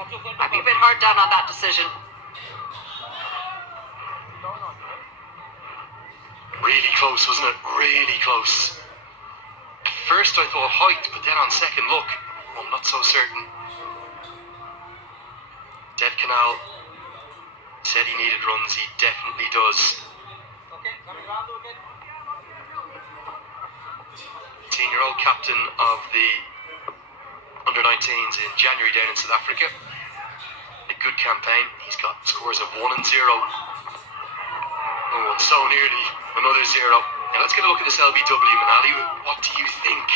I'd be a bit hard down on that decision. Really close, wasn't it? Really close. First I thought height, but then on second look, I'm not so certain. Dev Canal said he needed runs, he definitely does. Senior-old captain of the under-19s in January down in South Africa. A good campaign. He's got scores of 1 and 0. Oh, and so nearly another 0. Now let's get a look at this LBW, Manali. What do you think?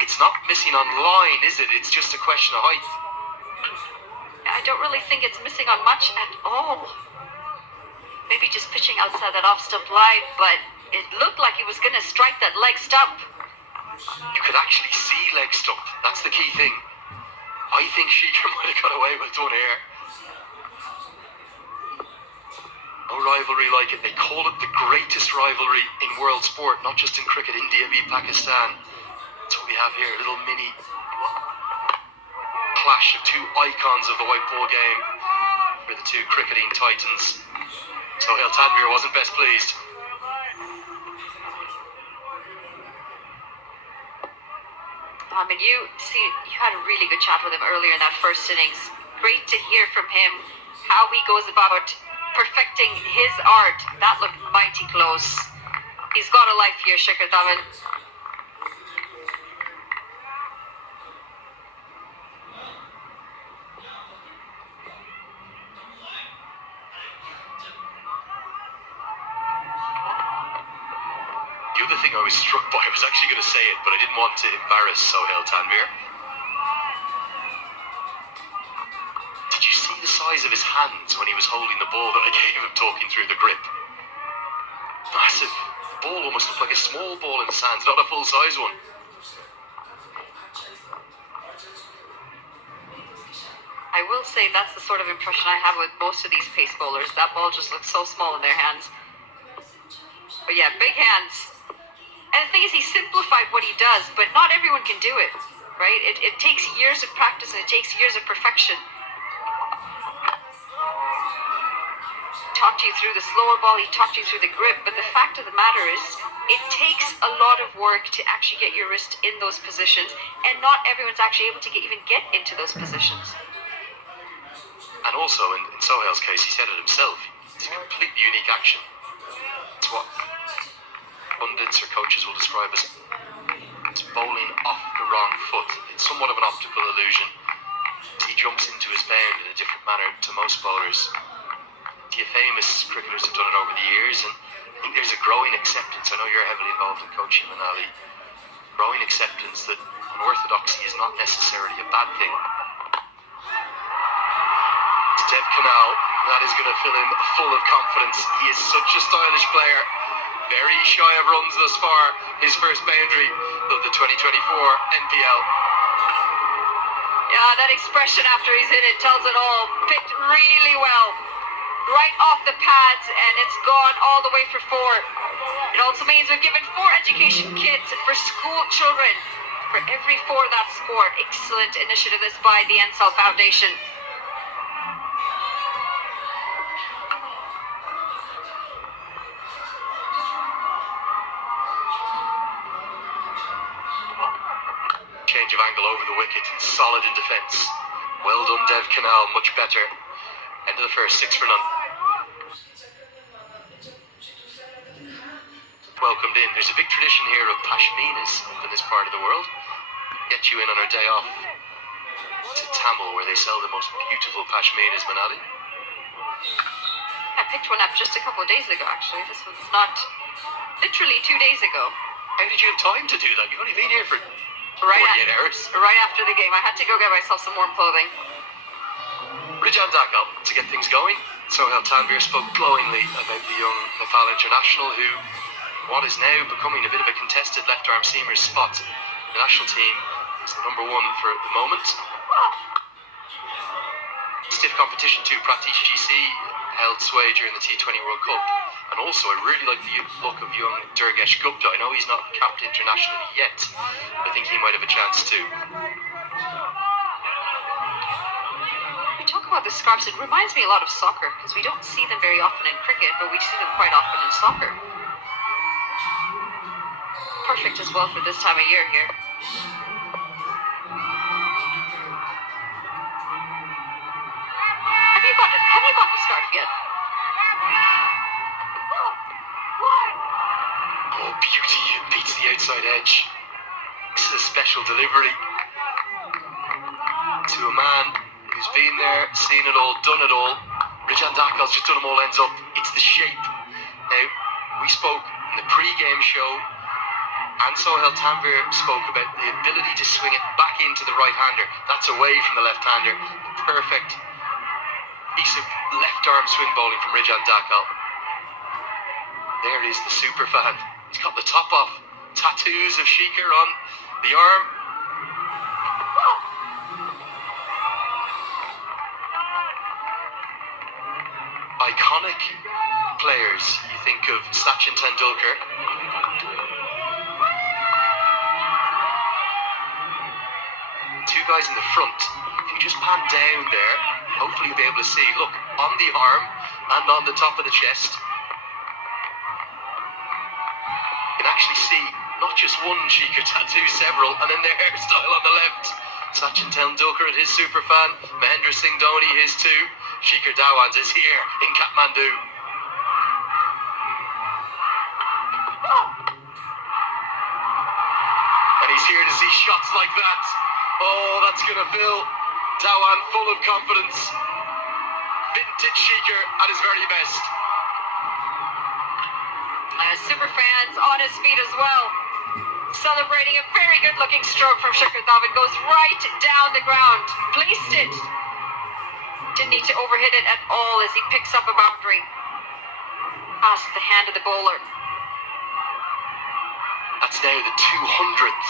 It's not missing on line, is it? It's just a question of height. I don't really think it's missing on much at all. Maybe just pitching outside that off-stump line, but it looked like he was going to strike that leg stump. You could actually see leg stump. That's the key thing. I think Sheeter might have got away with one here. No rivalry like it. They call it the greatest rivalry in world sport, not just in cricket. India v Pakistan. That's what we have here. A little mini clash of two icons of the white ball game for the two cricketing titans. So Tanvir wasn't best pleased. I mean, you had a really good chat with him earlier in that first innings. Great to hear from him how he goes about perfecting his art. That looked mighty close. He's got a life here, Shikhar Dhawan. The other thing I was struck by, I was actually going to say it, but I didn't want to embarrass Sohail Tanvir. Did you see the size of his hands when he was holding the ball that I gave him talking through the grip? Massive. The ball almost looked like a small ball in his hands, not a full-size one. I will say that's the sort of impression I have with most of these pace bowlers. That ball just looks so small in their hands. But yeah, big hands. And the thing is, he simplified what he does, but not everyone can do it, right? It takes years of practice and it takes years of perfection. Talked you through the slower ball, he talked you through the grip, but the fact of the matter is, it takes a lot of work to actually get your wrist in those positions, and not everyone's actually able to even get into those positions. And also, in Sohail's case, he said it himself, it's a completely unique action. It's what pundits or coaches will describe as bowling off the wrong foot. It's somewhat of an optical illusion. He jumps into his bound in a different manner to most bowlers. The famous cricketers have done it over the years, and I think there's a growing acceptance. I know you're heavily involved in coaching, Manali. Growing acceptance that unorthodoxy is not necessarily a bad thing. It's Dev Canal, that is going to fill him full of confidence. He is such a stylish player. Very shy of runs thus far. His first boundary of the 2024 NPL. Yeah, that expression after he's hit it tells it all. Picked really well. Right off the pads, and it's gone all the way for 4. It also means we've given 4 education kits for school children for every 4 that scored. Excellent initiative this by the Ensal Foundation. Change of angle over the wicket, solid in defence. Well done, Dev Canal, much better. End of the first, 6 for none. Welcomed in. There's a big tradition here of pashminas up in this part of the world. Get you in on our day off to Tamil, where they sell the most beautiful pashminas, Manali. I picked one up just a couple of days ago, actually. This one's not literally 2 days ago. How did you have time to do that? You've only been here for 48 hours. Right after the game. I had to go get myself some warm clothing. Rijan Dakal, to get things going. Sohail Tanvir spoke glowingly about the young Nepal international who, what is now becoming a bit of a contested left-arm seamer spot. The national team is the #1 for the moment. Stiff competition too. Pratish GC held sway during the T20 World Cup. And also, I really like the look of young Durgesh Gupta. I know he's not capped internationally yet, but I think he might have a chance too. about the scarves, it reminds me a lot of soccer because we don't see them very often in cricket, but we see them quite often in soccer. Perfect as well for this time of year here. Have you got the scarf yet? Oh, beauty, it beats the outside edge. This is a special delivery to a man who's been there, seen it all, done it all. Rijan Dakal's just done them all ends up. It's the shape. Now, we spoke in the pre-game show, and Sohail Tanvir spoke about the ability to swing it back into the right-hander. That's away from the left-hander. The perfect piece of left-arm swing bowling from Rijan Dakal. There is the super fan. He's got the top off. Tattoos of Sheikar on the arm. Iconic players. You think of Sachin Tendulkar. Two guys in the front. If you just pan down there, hopefully you'll be able to see, look, on the arm and on the top of the chest. You can actually see not just one Sheikar tattoo, several, and then their hairstyle on the left. Sachin Tendulkar at his super fan, Mahendra Singh Dhoni his too. Sheikar Dhawan's is here in Kathmandu. And he's here to see shots like that. Oh, that's going to fill Dhawan full of confidence. Vintage Sheikar at his very best. Super fans on his feet as well. Celebrating a very good looking stroke from Shikhar Dhawan. Goes right down the ground. Placed it. Didn't need to overhit it at all as he picks up a boundary. Past the hand of the bowler. That's now the 200th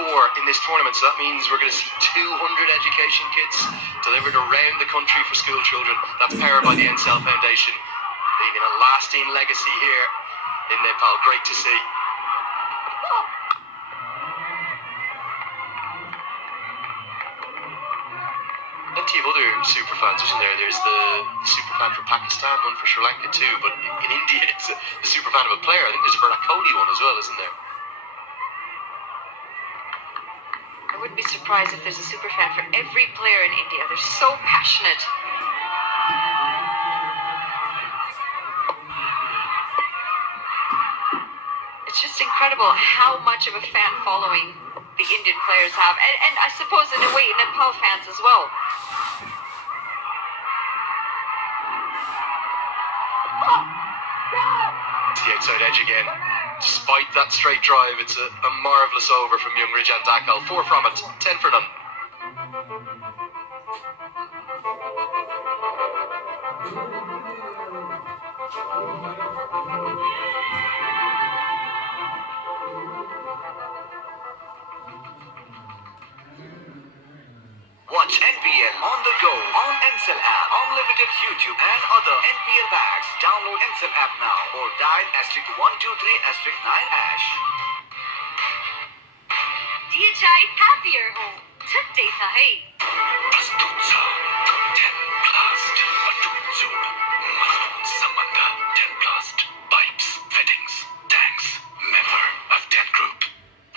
four in this tournament, so that means we're going to see 200 education kits delivered around the country for school children. That's powered by the NCL Foundation, leaving a lasting legacy here in Nepal. Great to see. Plenty of other super fans, isn't there? There's the super fan for Pakistan, one for Sri Lanka too, but in India it's the super fan of a player. I think there's a Virat Kohli one as well, isn't there? I wouldn't be surprised if there's a super fan for every player in India. They're so passionate. It's just incredible how much of a fan following the Indian players have. And I suppose in a way Nepal fans as well. It's the outside edge again. Despite that straight drive, it's a marvellous over from young Rijan Dakal. 4 from it, 10 for none. Watch NPL on the go on NCL app, unlimited YouTube and other NPL packs. Download NCL app now or dial *123*9#. DHI happier home. Today sahi.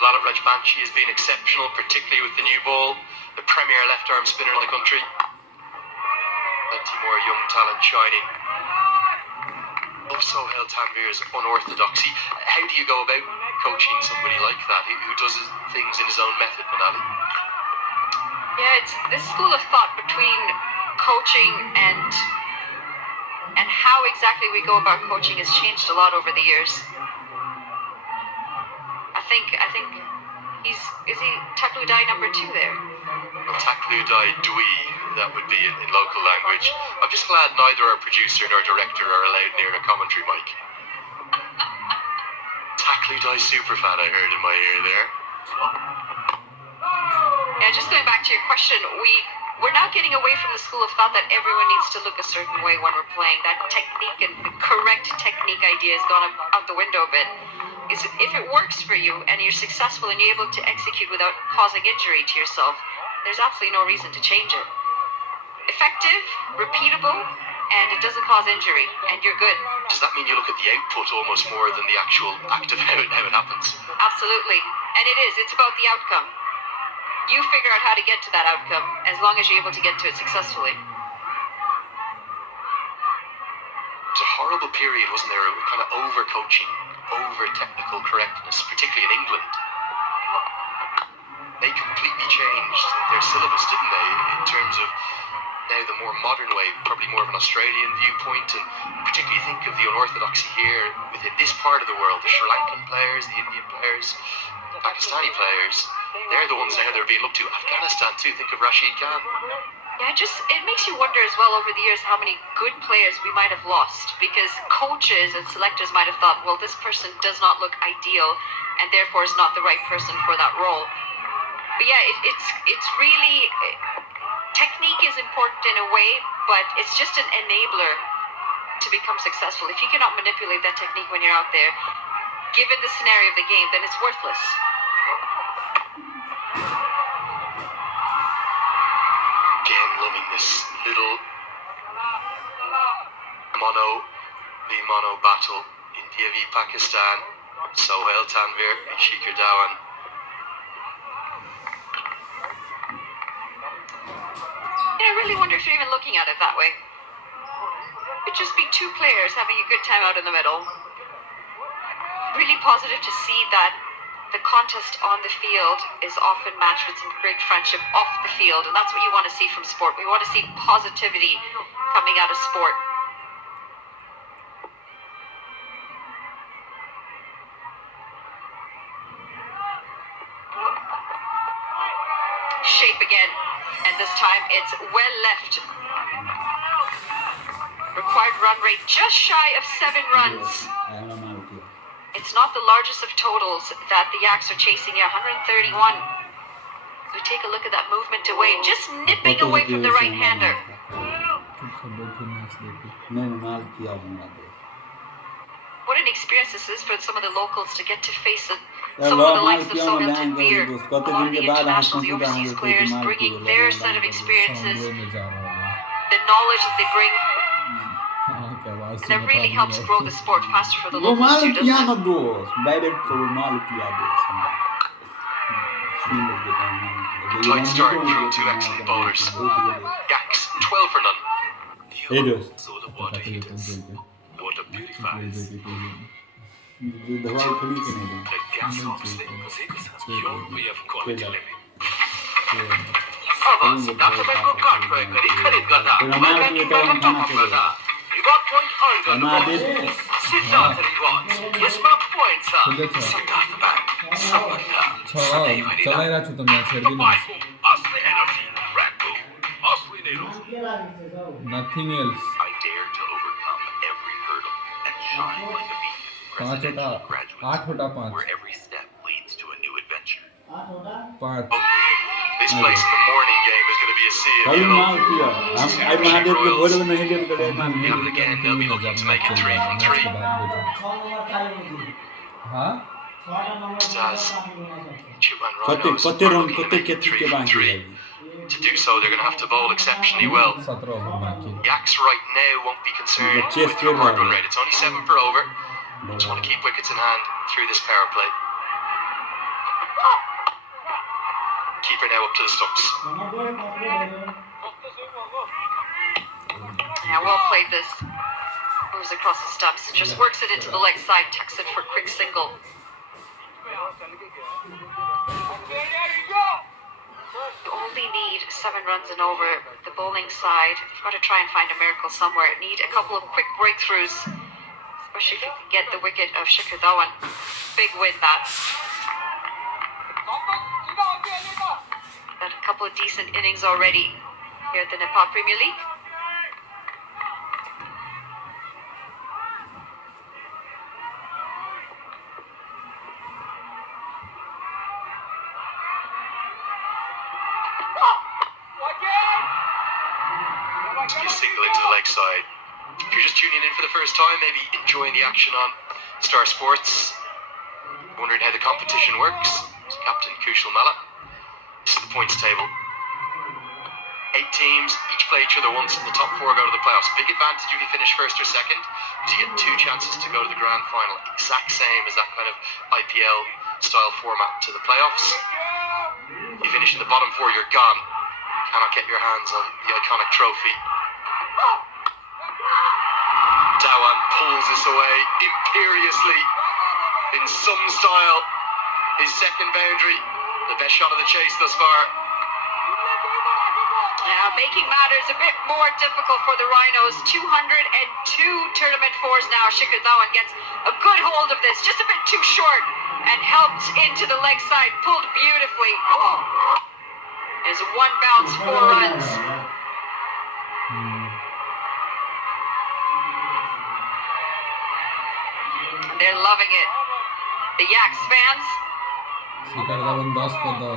Lalit Rajbanshi has been exceptional, particularly with the new ball. The premier left-arm spinner in the country. Plenty more young talent shining. Oh, Sohail Tanvir's unorthodoxy. How do you go about coaching somebody like that, who does things in his own method, Manali? Yeah, it's this school of thought between coaching and how exactly we go about coaching has changed a lot over the years. I think is he Takludai number 2 there? Well, Takludai Dwi, that would be in local language. I'm just glad neither our producer nor director are allowed near a commentary mic. Takludai superfan, I heard in my ear there. Yeah, just going back to your question, we're now getting away from the school of thought that everyone needs to look a certain way when we're playing. That technique and the correct technique idea has gone out the window a bit. If it works for you and you're successful and you're able to execute without causing injury to yourself, there's absolutely no reason to change it. effective, repeatable, and it doesn't cause injury, and you're good. Does that mean you look at the output almost more than the actual act of how it happens? Absolutely. And it is. It's about the outcome. You figure out how to get to that outcome as long as you're able to get to it successfully. It was a horrible period, wasn't there? Kind of over-coaching, over-technical correctness, particularly in England. They completely changed their syllabus, didn't they, in terms of now the more modern way, probably more of an Australian viewpoint, and particularly think of the unorthodoxy here within this part of the world, the Sri Lankan players, the Indian players, the Pakistani players, they're the ones now that are being looked to. Afghanistan too, think of Rashid Khan. Yeah, it makes you wonder as well over the years how many good players we might have lost, because coaches and selectors might have thought, well, this person does not look ideal and therefore is not the right person for that role. But yeah, it's really, technique is important in a way, but it's just an enabler to become successful. If you cannot manipulate that technique when you're out there, given the scenario of the game, then it's worthless. Again, loving this little mono v mono battle. India v Pakistan. Sohail Tanvir v Shikhar Dhawan. I really wonder if you're even looking at it that way. It'd just be two players having a good time out in the middle. Really positive to see that the contest on the field is often matched with some great friendship off the field, and that's what you want to see from sport. We want to see positivity coming out of sport. Shape again, and this time it's well left. Required run rate just shy of 7 runs. It's not the largest of totals that the Yaks are chasing here, 131. We take a look at that movement away, just nipping away from the right-hander. What an experience this is for some of the locals to get to face it. Some of the likes of Sohail Tanvir, a lot of the internationals, the overseas players, bringing their set of experiences, the knowledge that they bring. And that really helps grow the sport faster for the locals too, doesn't it? Tight start from two excellent bowlers. Yaks, 12 for none. So the water heaters, water purifiers, the gas hooks they possess, your way of quality living. आवाज document को card क्रय करी खरीद गर्दा banking balance top up गर्दा reward point earn गर्नुहोस् Siddharth rewards यसमा point छ सिद्धार्थ बैंक सम्बन्ध सधैँभरि चलाइरहेको छु त म्याच हेरिदिनुहोस् असली एनर्जी रेड बुल असली narrow nothing else I dare to overcome every hurdle and shine like a beacon. पाँचवटा आठवटा पाँच Where every step leads to a new adventure. पाँच This place in the morning game is going to be a sea of yellow. And again, they'll be looking to make it 3 from 3. हाँ As Chitwan rhinos are looking to make it 3 from 3. To do so, they're going to have to bowl exceptionally well. 17 over बाँकी Yaks right now won't be concerned with your hard run rate. It's only 7 for over. Just want to keep wickets in hand through this power play. Keeper now up to the stumps. Yeah, well played this. Moves across the stumps, just works it into the leg side, tucks it for a quick single. You only need 7 runs and over. The bowling side, you've got to try and find a miracle somewhere. Need a couple of quick breakthroughs, especially if you can get the wicket of Shikhar Dhawan. Big win that. Got a couple of decent innings already here at the Nepal Premier League. To be a single into the leg side. If you're just tuning in for the first time, maybe enjoying the action on Star Sports, wondering how the competition works, it's Captain Kushal Mala. This is the points table. 8 teams, each play each other once, and the top 4 go to the playoffs. Big advantage if you finish first or second, because you get 2 chances to go to the grand final. Exact same as that kind of IPL style format to the playoffs. You finish in the bottom 4, you're gone. Cannot get your hands on the iconic trophy. Dhawan pulls this away imperiously in some style. His second boundary, the best shot of the chase thus far. Now, making matters a bit more difficult for the Rhinos. 202 tournament fours now. Shikhar Dhawan gets a good hold of this, just a bit too short, and helped into the leg side, pulled beautifully. There's 1 bounce, 4 runs. And they're loving it. The Yaks fans. Shikhar Dhawan 10 पर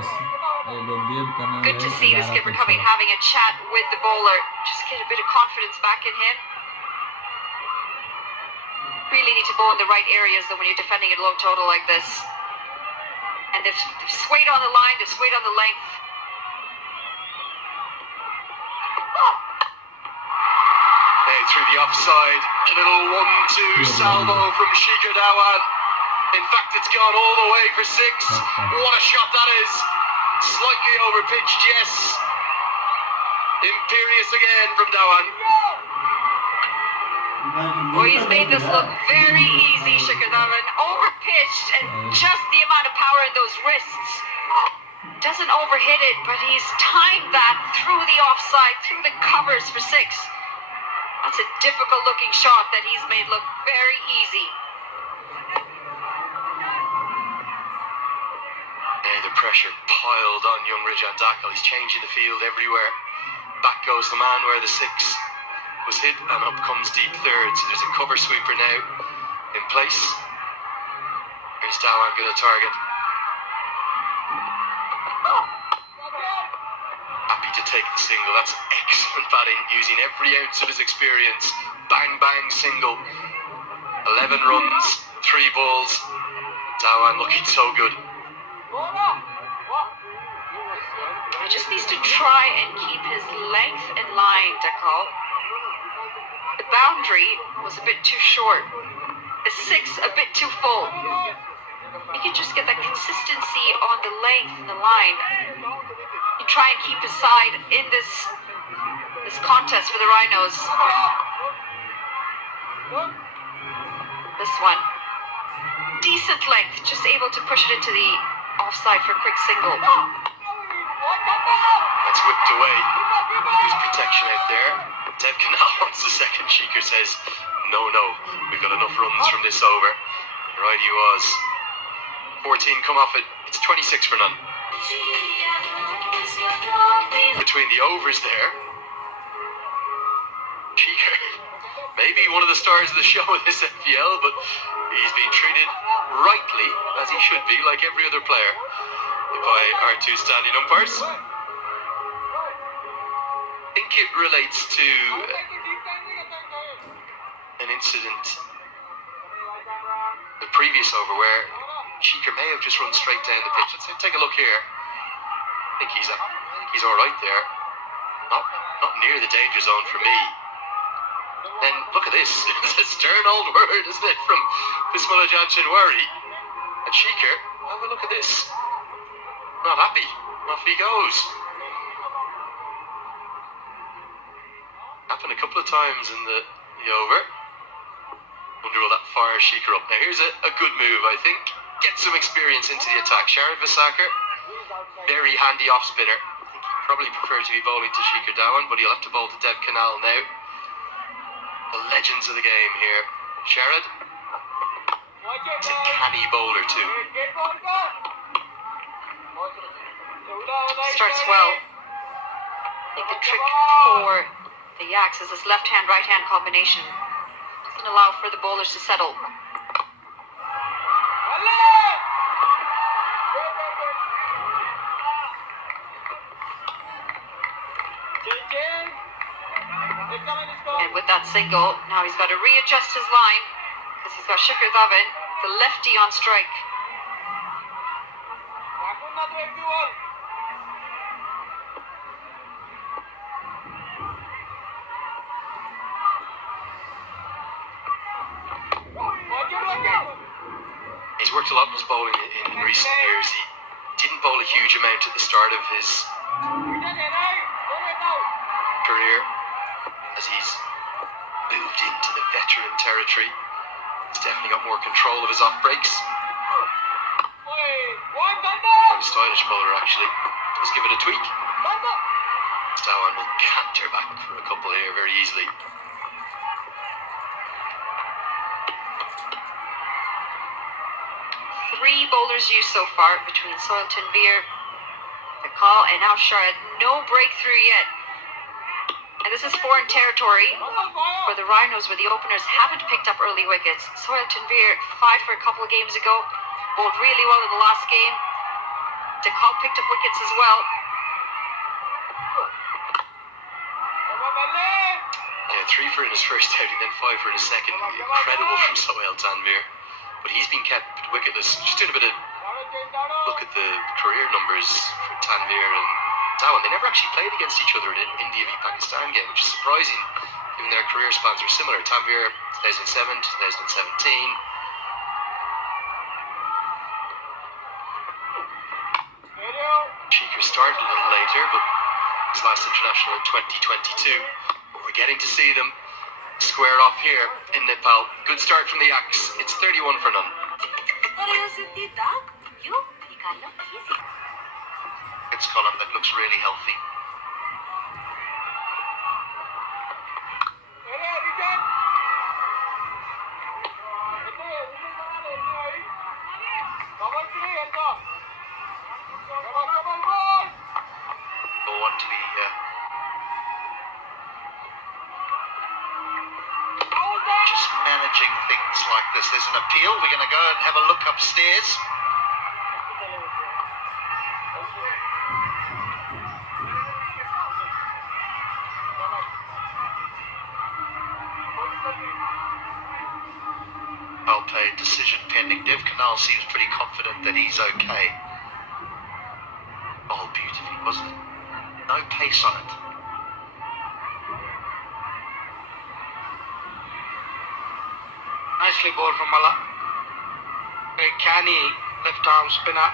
10 देव करना Good to see the skipper coming, having a chat with the bowler. Just get a bit of confidence back in him. Really need to bowl in the right areas though when you're defending at low total like this. And they've swayed on the line, they've swayed on the length. Now through the offside, a little 1-2 salvo from Shikhar Dhawan. In fact, it's gone all the way for 6. What a shot that is. Slightly over pitched, yes. Imperious again from Dhawan. Well, he's made this look very easy, Shikhar Dhawan. Over pitched and just the amount of power in those wrists. Doesn't overhit it, but he's timed that through the offside, through the covers for 6. That's a difficult looking shot that he's made look very easy. The pressure piled on young Rajan Dakal. He's changing the field everywhere. Back goes the man where the 6 was hit, and up comes deep thirds. There's a cover sweeper now in place. Here's Dhawan going to target. Happy to take the single. That's excellent batting, using every ounce of his experience. Bang, bang, single. 11 runs, 3 balls. Dhawan looking so good. He just needs to try and keep his length in line, Dakal. The boundary was a bit too short. The 6 a bit too full. He can just get that consistency on the length and the line. You try and keep his side in this contest for the Rhinos. This one. Decent length, just able to push it into the offside for a quick single. That's whipped away. There's protection out there. Dev Canal wants the second. Shikhar says, no, we've got enough runs from this over. Right he was. 14 come off it. It's 26 for none. Between the overs there, Shikhar, maybe one of the stars of the show in this FPL, but he's being treated rightly, as he should be, like every other player, by our 2 standing umpires. I think it relates to an incident the previous over where Shikhar may have just run straight down the pitch. Let's take a look here. I think he's all right there. Not near the danger zone for me. Then look at this. It's a stern old word, isn't it, from Bismillah Chinwari. And Shikhar, have a look at this. Not happy. Off he goes. Happened a couple of times in the over. Wonder will that fire Shikhar up. Now here's a good move, I think. Get some experience into the attack. Sharad Vasakar, very handy off spinner. I think he'd probably prefer to be bowling to Shikhar Dhawan, but he'll have to bowl to Dev Canal now. The legends of the game here. Sharad. He's a canny bowler too. Starts well. I think the trick for the Yaks is this left-hand, right-hand combination. Doesn't allow for the bowlers to settle. And with that single, now he's got to readjust his line because he's got Shikhar Dhawan, the lefty, on strike. a lot in his bowling in recent years. He didn't bowl a huge amount at the start of his career. As he's moved into the veteran territory, he's definitely got more control of his off breaks. Very stylish bowler, actually. Let's give it a tweak. Chitwan will canter back for a couple here very easily. Three bowlers used so far between Soil Tanvir, the call, and now Shard. No breakthrough yet. And this is foreign territory for the Rhinos, where the openers haven't picked up early wickets. Soil Tanvir fired for a couple of games ago, bowled really well in the last game. DeCall picked up wickets as well. Yeah, 3 for in his first outing, then 5 for in his second. Incredible from Sohail Tanvir. But he's been kept wicketless. Just doing a bit of look at the career numbers for Tanvir and Chitwan. They never actually played against each other in an India v Pakistan game, which is surprising given their career spans were similar. Tanvir 2007, 2017. Sheikha started a little later, but his last international in 2022. But we're getting to see them square off here in Nepal. Good start from the Yaks. It's 31 for none. It's column that looks really healthy. Go on to be just managing things like this. There's an appeal. We're going to go and have a look upstairs. Well played decision pending. Dev Kanal seems pretty confident that he's okay. Oh, beautifully, wasn't it? No pace on it. Nicely bowled from Mala. Very canny left arm spinner.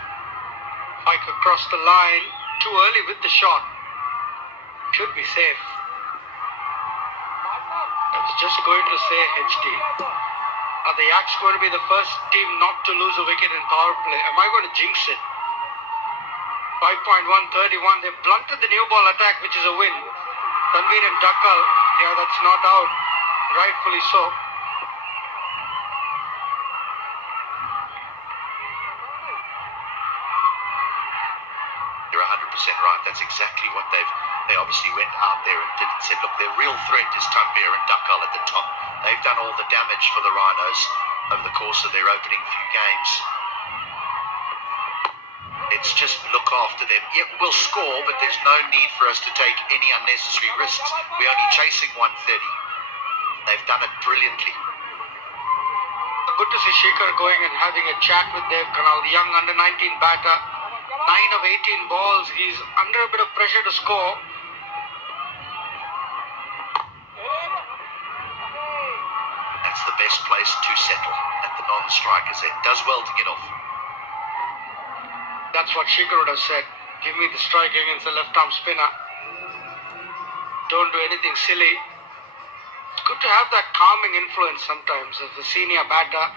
Pike across the line. Too early with the shot. Should be safe. I was just going to say HD. Are the Yaks going to be the first team not to lose a wicket in power play? Am I going to jinx it? 5.131. They've blunted the new ball attack, which is a win. Tanvir and Dakkal, yeah, that's not out. Rightfully so. You're 100% right. That's exactly what they obviously went out there and did and said, look, their real threat is Tanvir and Dakkal at the top. They've done all the damage for the Rhinos over the course of their opening few games. It's just look after them. Yep, we'll score, but there's no need for us to take any unnecessary risks. We're only chasing 130. They've done it brilliantly. Good to see Shekhar going and having a chat with Dev Kanal, the young under-19 batter. 9 of 18 balls. He's under a bit of pressure to score. That's the best place to settle at the non-striker's end. Does well to get off. That's what Shekhar would have said. Give me the strike against the left-arm spinner. Don't do anything silly. It's good to have that calming influence sometimes as the senior batter.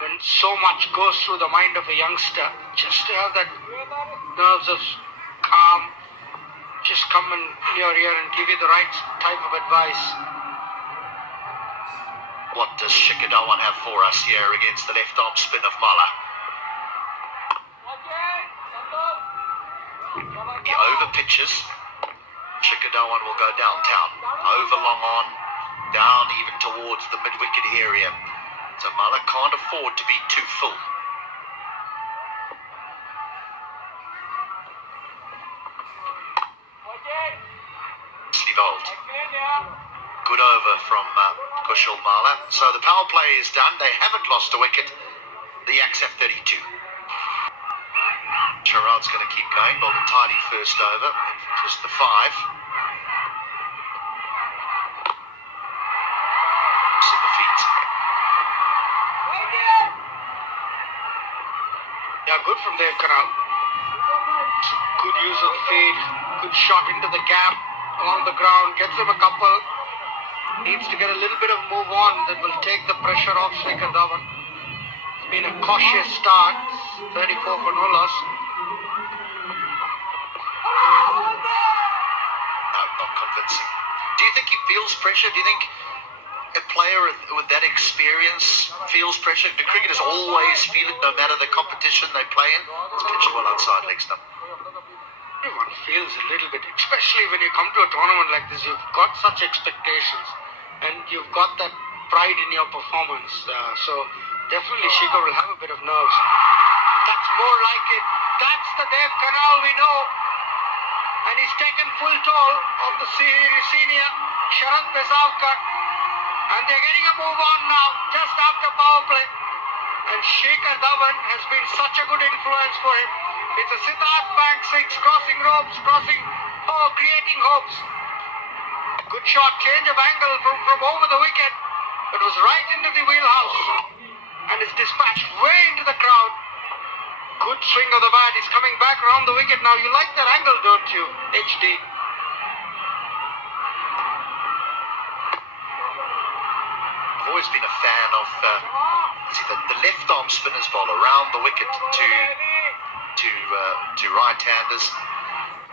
When so much goes through the mind of a youngster, just to have that nerves of calm, just come in your ear and give you the right type of advice. What does Shikadawan have for us here against the left-arm spin of Mala? He over pitches. Shikadawan will go downtown, over long on, down even towards the mid-wicket area. So Mala can't afford to be too full. Nicely bowled. Good over from Kushal Mala. So the power play is done. They haven't lost a wicket. The Yaks have 32. Sherrod's going to keep going. Bowled a tidy first over. Just the 5. At the feet. good from Dev Kanal. Good use of the feet, good shot into the gap along the ground, gets him a couple. Needs to get a little bit of move on that will take the pressure off Shikhar Dhawan. It's been a cautious start, 34 for no loss. Not convincing. Do you think he feels pressure? Do you think a player with that experience feels pressure? Do cricketers always feel it no matter the competition they play in? It's pitched well outside leg stump. Everyone feels a little bit, especially when you come to a tournament like this. You've got such expectations and you've got that pride in your performance. So definitely Shikhar will have a bit of nerves. That's more like it. That's the Dev Kanal we know. And he's taken full toll of the senior Sharad Pesavkar. And they're getting a move on now, just after power play. And Shikhar Dhawan has been such a good influence for him. It's a Siddharth Bank 6, crossing ropes, creating hopes. Good shot, change of angle from over the wicket. It was right into the wheelhouse. And it's dispatched way into the crowd. Good swing of the bat. He's coming back around the wicket now. You like that angle, don't you, HD? I've always been a fan of the left arm spinner's ball around the wicket to right-handers,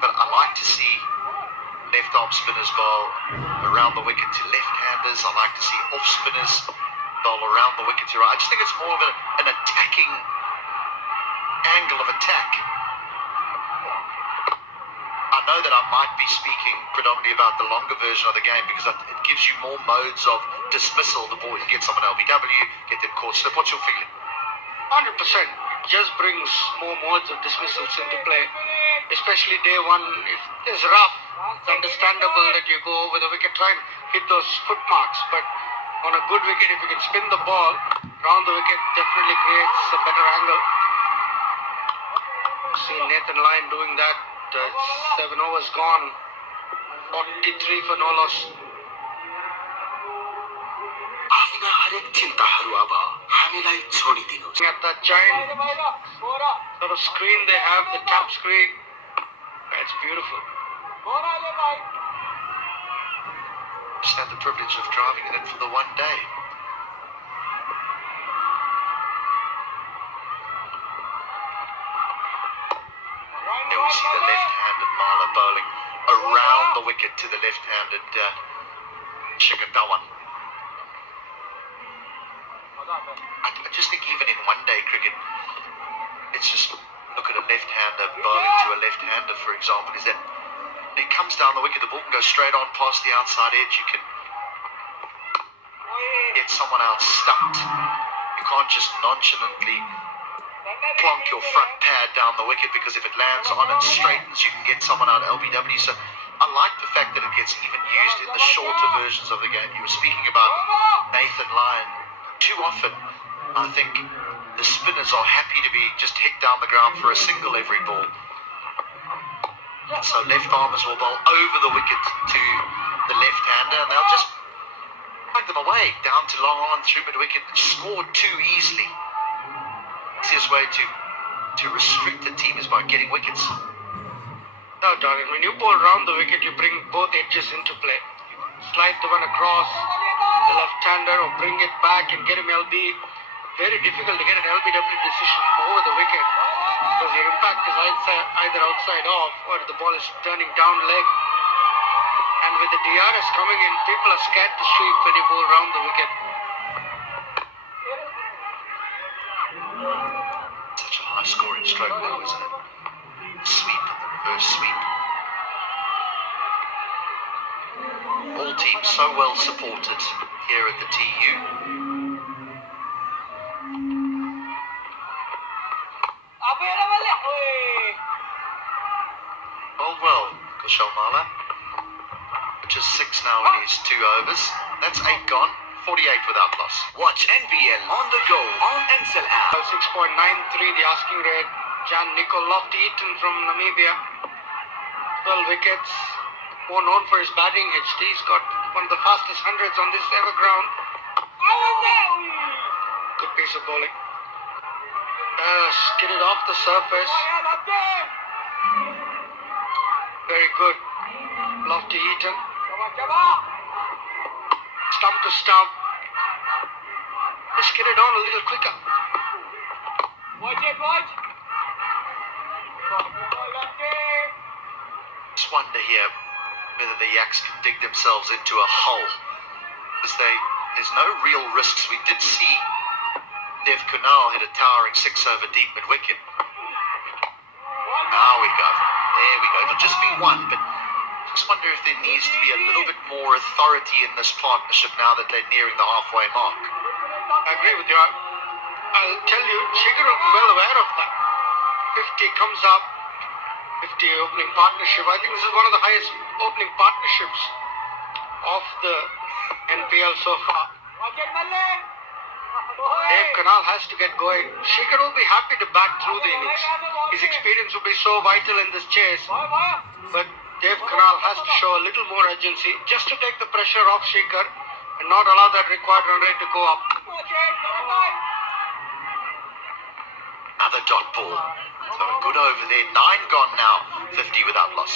but I like to see left arm spinners bowl around the wicket to left-handers. I like to see off spinners bowl around the wicket to right. I just think it's more of an attacking angle of attack. I know that I might be speaking predominantly about the longer version of the game because it gives you more modes of dismissal. The ball, you get someone LBW, get them caught slip. What's your feeling? 100%. Just brings more modes of dismissals into play, especially day one. If it's rough, it's understandable that you go over the wicket, try and hit those foot marks. But on a good wicket, if you can spin the ball around the wicket, definitely creates a better angle. See Nathan Lyon doing that. 7 overs gone, 43 for no loss. आफ्ना हरेक चिन्ताहरू अब हामीलाई छोडिदिनुहोस्. At that giant sort of screen they have, the tap screen. That's beautiful. Just had the privilege of driving in it for the one day. There we see the left-handed Marla bowling around the wicket to the left-handed Shikhar Dhawan. I just think even in one-day cricket, it's just look at a left-hander bowling to a left-hander, for example, is that when it comes down the wicket, the ball can go straight on past the outside edge. You can get someone out stumped. You can't just nonchalantly plonk your front pad down the wicket because if it lands on and straightens, you can get someone out LBW. So I like the fact that it gets even used in the shorter versions of the game. You were speaking about Nathan Lyon. Too often, I think the spinners are happy to be just hit down the ground for a single every ball. So left armers will bowl over the wicket to the left-hander and they'll just drag them away down to long on through mid-wicket and score too easily. The easiest way to restrict the team is by getting wickets. No, darling, when you bowl around the wicket, you bring both edges into play. You slide the one across the left-hander or bring it back and get him LB. Very difficult to get an LBW decision from over the wicket because your impact is either outside off or the ball is turning down leg. And with the DRS coming in, people are scared to sweep when you bowl around the wicket. Such a high scoring stroke now, isn't it? Sweep and the reverse sweep. All teams so well supported here at the TU. Well, Kushal Mala, which is 6 now in his 2 overs. That's 8 gone, 48 without loss. Watch NBL on the go on Ncell app. 6.93 the asking rate. Jan Nicol Lofty-Eaton from Namibia. 12 wickets. More known for his batting. HD's got one of the fastest hundreds on this ever ground. Good piece of bowling. Skid it off the surface. Very good. Lofty Eaton. Stump to stump. Let's get it on a little quicker. Just wonder here whether the Yaks can dig themselves into a hole. Because there's no real risks. We did see Dev Kunal hit a towering 6-over deep mid-wicket. Now we go. There we go. It'll just be one, but just wonder if there needs to be a little bit more authority in this partnership now that they're nearing the halfway mark. I agree with you. I'll tell you, Shikhar will be well aware of that. 50 comes up, 50 opening partnership. I think this is one of the highest opening partnerships of the NPL so far. Dev Kunal has to get going. Shikhar will be happy to back through the innings. His experience will be so vital in this chase. But Dev Kunal has to show a little more urgency just to take the pressure off Shikhar and not allow that required run rate to go up. Another dot ball. So a good over there. 9 gone now. 50 without loss.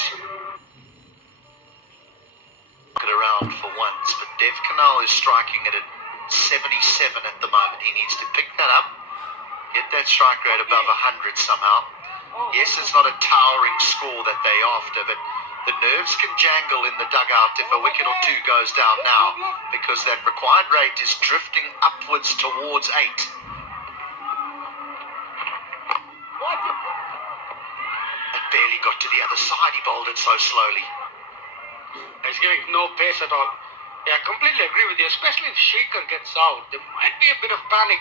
Look it around for once, but Dev Kunal is striking at a 77 at the moment. He needs to pick that up, get that strike rate above 100 somehow. Yes, it's not a towering score that they're after, but the nerves can jangle in the dugout if a wicket or two goes down now, because that required rate is drifting upwards towards 8. It barely got to the other side. He bowled it so slowly. He's giving no pace at all. Yeah, I completely agree with you, especially if Shikhar gets out. There might be a bit of panic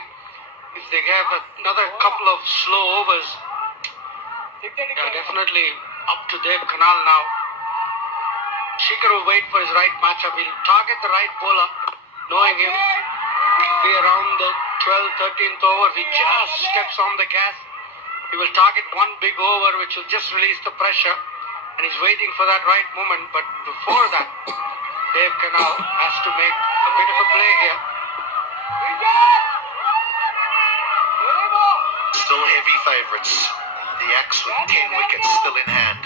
if they have another couple of slow overs. Yeah, definitely up to Dev Kunal now. Shikhar will wait for his right matchup. He'll target the right bowler, knowing him. It'll be around the 12th, 13th over. He just steps on the gas. He will target one big over, which will just release the pressure. And he's waiting for that right moment. But before that, Dev Kunal has to make a bit of a play here. Still heavy favourites. The Yaks with 10 wickets still in hand.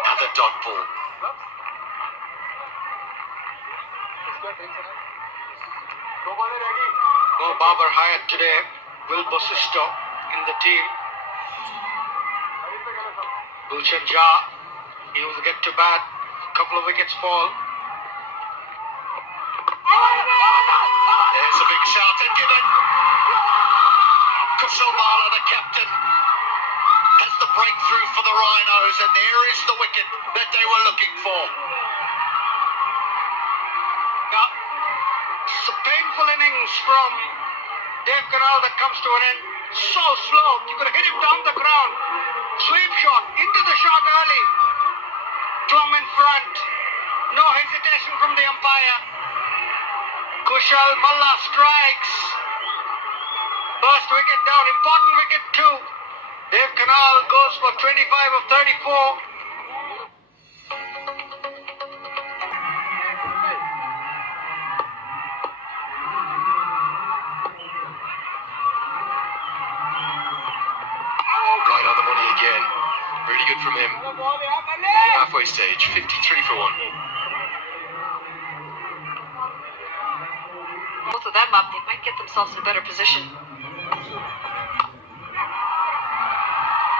Another dot ball. No Babar Hayat today. Will Bosisto in the team. Gulshan Jha, he will get to bat. A couple of wickets fall. There's a big shout and given. Kusumala, the captain, has the breakthrough for the Rhinos, and there is the wicket that they were looking for. Yeah, it's a painful innings from Dev Kunal that comes to an end. So slow. You could hit him down the ground. Sweep shot into the shot early. Plum in front. No hesitation from the umpire. Kushal Malla strikes. First wicket down. Important wicket too. Dev Kunal goes for 25 of 34. Right on the money again. Really good from him. Halfway stage, 53 for 1. Both of them up, they might get themselves in a better position.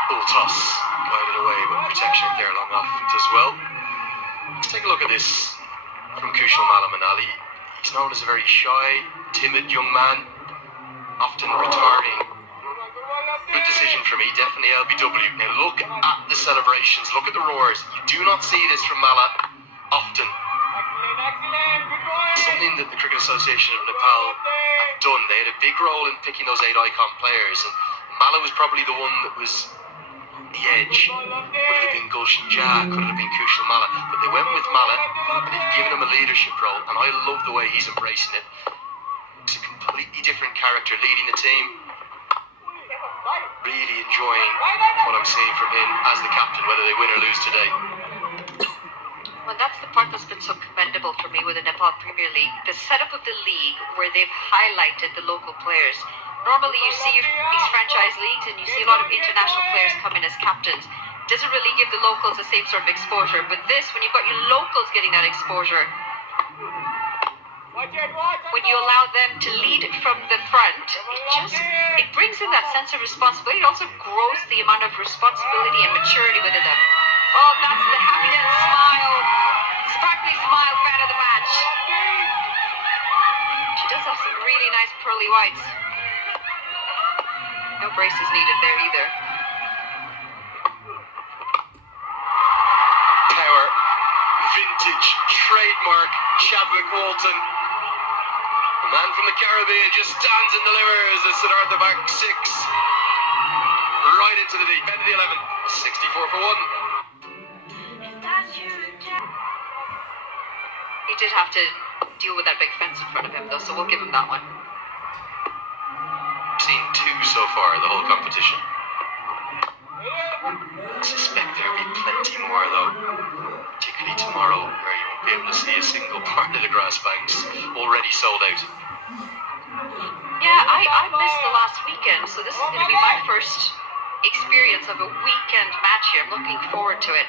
Full toss, guided away with protection there long off as well. Let's take a look at this from Kushal Malamanali. He's known as a very shy, timid young man, often returning. Good decision from me, definitely LBW. Now look at the celebrations, look at the roars. You do not see this from Mala often. Something that the Cricket Association of Nepal have done. They had a big role in picking those 8 icon players, and Mala was probably the one that was the edge. Could it have been Gulshan Jha, could it have been Kushal Mala, but they went with Mala and they've given him a leadership role, and I love the way he's embracing it. He's a completely different character leading the team. Really enjoying what I'm seeing from him as the captain, whether they win or lose today. Well, that's the part that's been so commendable for me with the Nepal Premier League. The setup of the league where they've highlighted the local players. Normally you see these franchise leagues and you see a lot of international players come in as captains. Doesn't really give the locals the same sort of exposure. But this, when you've got your locals getting that exposure, when you allow them to lead from the front, it brings in that sense of responsibility. It also grows the amount of responsibility and maturity within them. Oh, that's the happiness smile. Sparkly smile fan of the match. She does have some really nice pearly whites. No braces needed there either. Power, vintage, trademark, Chadwick Walton. The man from the Caribbean just stands and delivers. The Siddhartha back 6. Right into the deep end of the 11. 64 for 1. He did have to deal with that big fence in front of him though, so we'll give him that one. I've seen 2 so far, the whole competition. I suspect there'll be plenty more though. Particularly tomorrow, where you won't be able to see a single part of the grass banks. Already sold out. Yeah, I missed the last weekend, so this is going to be my first experience of a weekend match here. I'm looking forward to it.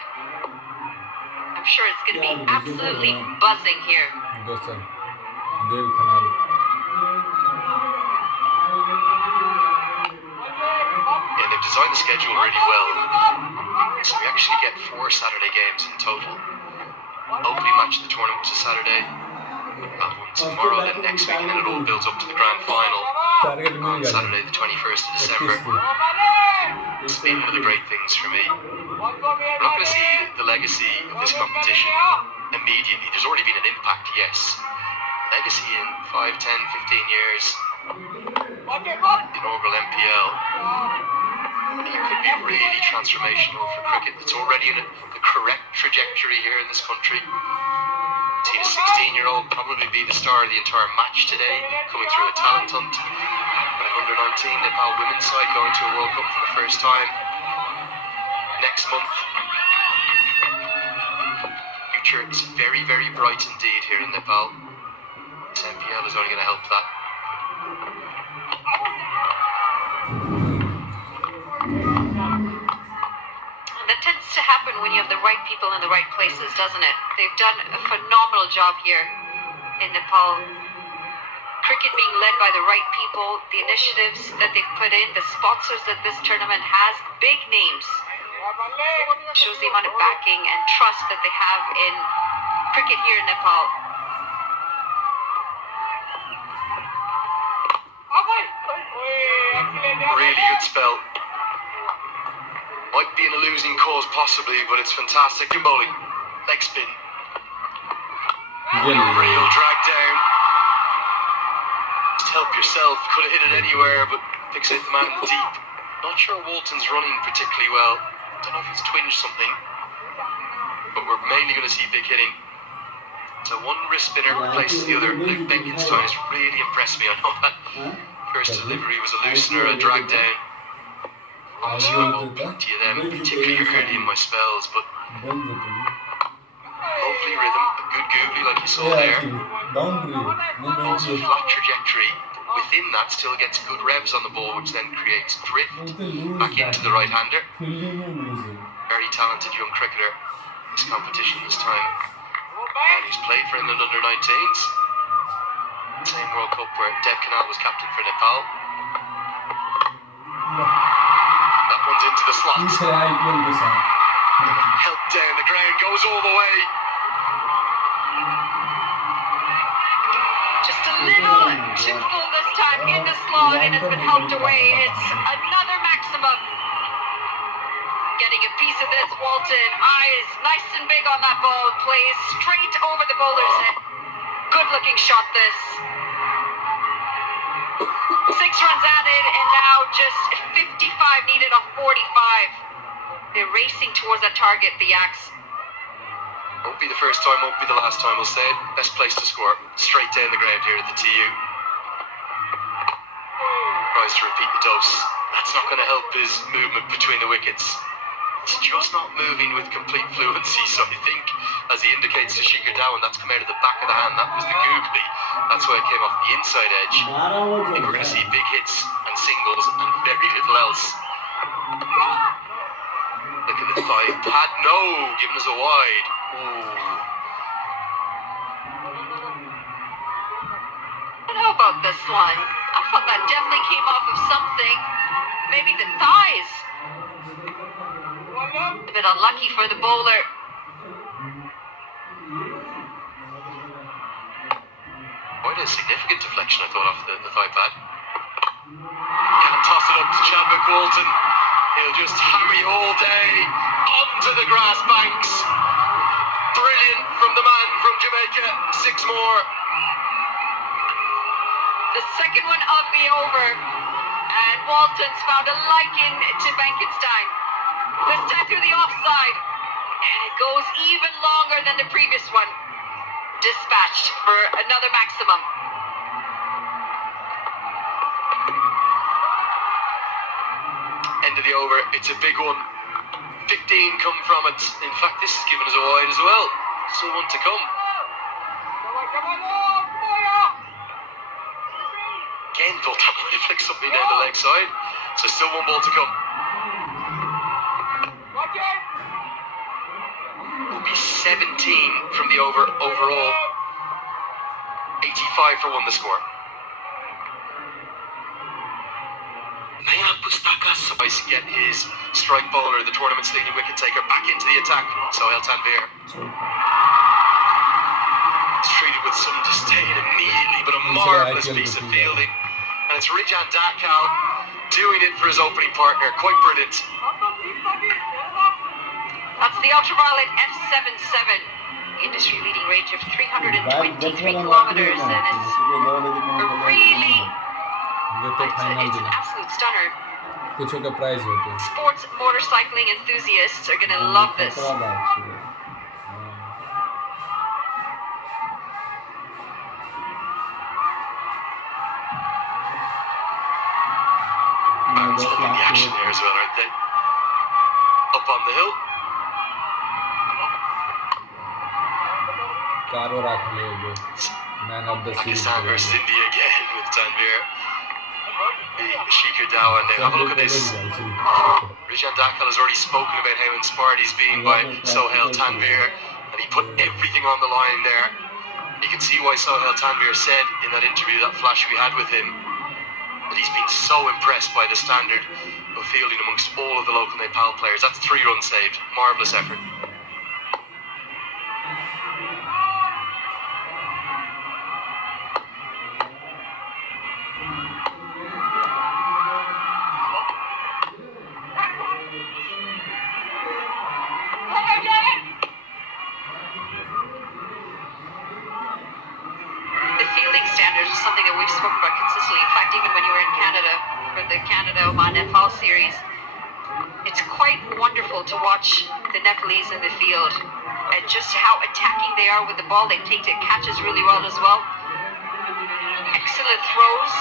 I'm sure it's going to be absolutely buzzing here. Dostlar. Dev kanal. Yeah, they've designed the schedule really well. So we actually get 4 Saturday games in total. Opening match of the tournament was a Saturday. That one tomorrow, then next week, and then it all builds up to the grand final Target on mill Saturday the 21st of December. It's been one of the great things for me. We're not going to see the legacy of this competition immediately. There's already been an impact, yes. Legacy in 5, 10, 15 years. Inaugural MPL. It could be really transformational for cricket. It's already in the correct trajectory here in this country. Seen a 16-year-old probably be the star of the entire match today, coming through a talent hunt. But an under-19 Nepal women's side going to a World Cup for the first time next month. Future is very, very bright indeed here in Nepal. This MPL is only going to help that. And that tends to happen when you have the right people in the right places, doesn't it? They've done a phenomenal job here in Nepal. Cricket being led by the right people, the initiatives that they've put in, the sponsors that this tournament has, big names. Shows the amount of backing and trust that they have in cricket here in Nepal. Really good spell. Might be in a losing cause possibly, but it's fantastic. Good bowling. Leg spin. Real drag down. Just help yourself. Could have hit it anywhere, but picks it the man in the deep. Not sure Walton's running particularly well. Don't know if he's twinged something. But we're mainly going to see big hitting. So one wrist spinner replaces the other. Luke Benkenstein has really impressed me. I know that first delivery was a loosener, a drag down. Obviously I bowled plenty of them, particularly early in my spells, but lovely rhythm, a good googly like you saw there. Also flat trajectory. Within that still gets good revs on the ball, which then creates drift back into the right-hander. Very talented young cricketer. This competition this time. And he's played for England under-19s. Same World Cup where Dev Kanal was captain for Nepal. That one's into the slot. Help down the ground, goes all the way. Just a little too full this time in the slot, and it's been helped away. It's another maximum. Getting a piece of this, Walton. Eyes nice and big on that ball. Plays straight over the bowler's head. Good looking shot this. 6 runs added, and now just 55 needed off 45. They're racing towards that target, the Yaks. Won't be the first time, won't be the last time, we'll say it. Best place to score. Straight down the ground here at the TU. Tries to repeat the dose. That's not going to help his movement between the wickets. He's just not moving with complete fluency, so I think as he indicates to Sheikha Dowan, that's come out of the back of the hand. That was the googly. That's why it came off the inside edge. I think we're going to see big hits and singles and very little else. Look at the thigh pad. No, giving us a wide. Ooh. I don't know about this one. I thought that definitely came off of something. Maybe the thighs. A bit unlucky for the bowler. Quite a significant deflection, I thought, off the thigh pad. Can toss it up to Chadwick Walton. He'll just hammer you all day onto the grass banks. Brilliant from the man from Jamaica. 6 more. The second one of the over. And Walton's found a liking to Benkenstein. This time through the offside. And it goes even longer than the previous one. Dispatched for another maximum. End of the over. It's a big one. 15 come from it. In fact, this is giving us a wide as well. Still one to come. Again, thought that might have flicked something down the leg side. So still 1 ball to come. Will be 17 from the over overall. 85 for 1 the score. नयाँ पुस्ताका सबै Nice get his strike bowler, the tournament's leading wicket taker, back into the attack. Sohail Tanvir. It's treated with some disdain immediately, but a marvellous piece of fielding. And it's Rijan Dakal doing it for his opening partner. Quite brilliant. That's the ultraviolet F77. Industry leading range of 323 kilometers. And it's a really... It's an absolute stunner. कुछ का price होते हैं Sports motorcycling enthusiasts are going to love this. Fans loving the action there as well, aren't they? Up on the hill. कारो रख ले जो man of the series Pakistan versus India again with Tanvir. Sheikha Dowan now. Have a look at this. Rijan Dakal has already spoken about how inspired he's been by Sohail Tanvir, and he put everything on the line there. You can see why Sohail Tanvir said in that interview, that flash we had with him, that he's been so impressed by the standard of fielding amongst all of the local Nepal players. That's 3 runs saved. Marvellous effort. The fielding standards is something that we've spoken about consistently. In fact, even when you were in Canada for the Canada-Oman Nepal series, it's quite wonderful to watch the Nepalese in the field and just how attacking they are with the ball. They take the catches really well as well. Excellent throws.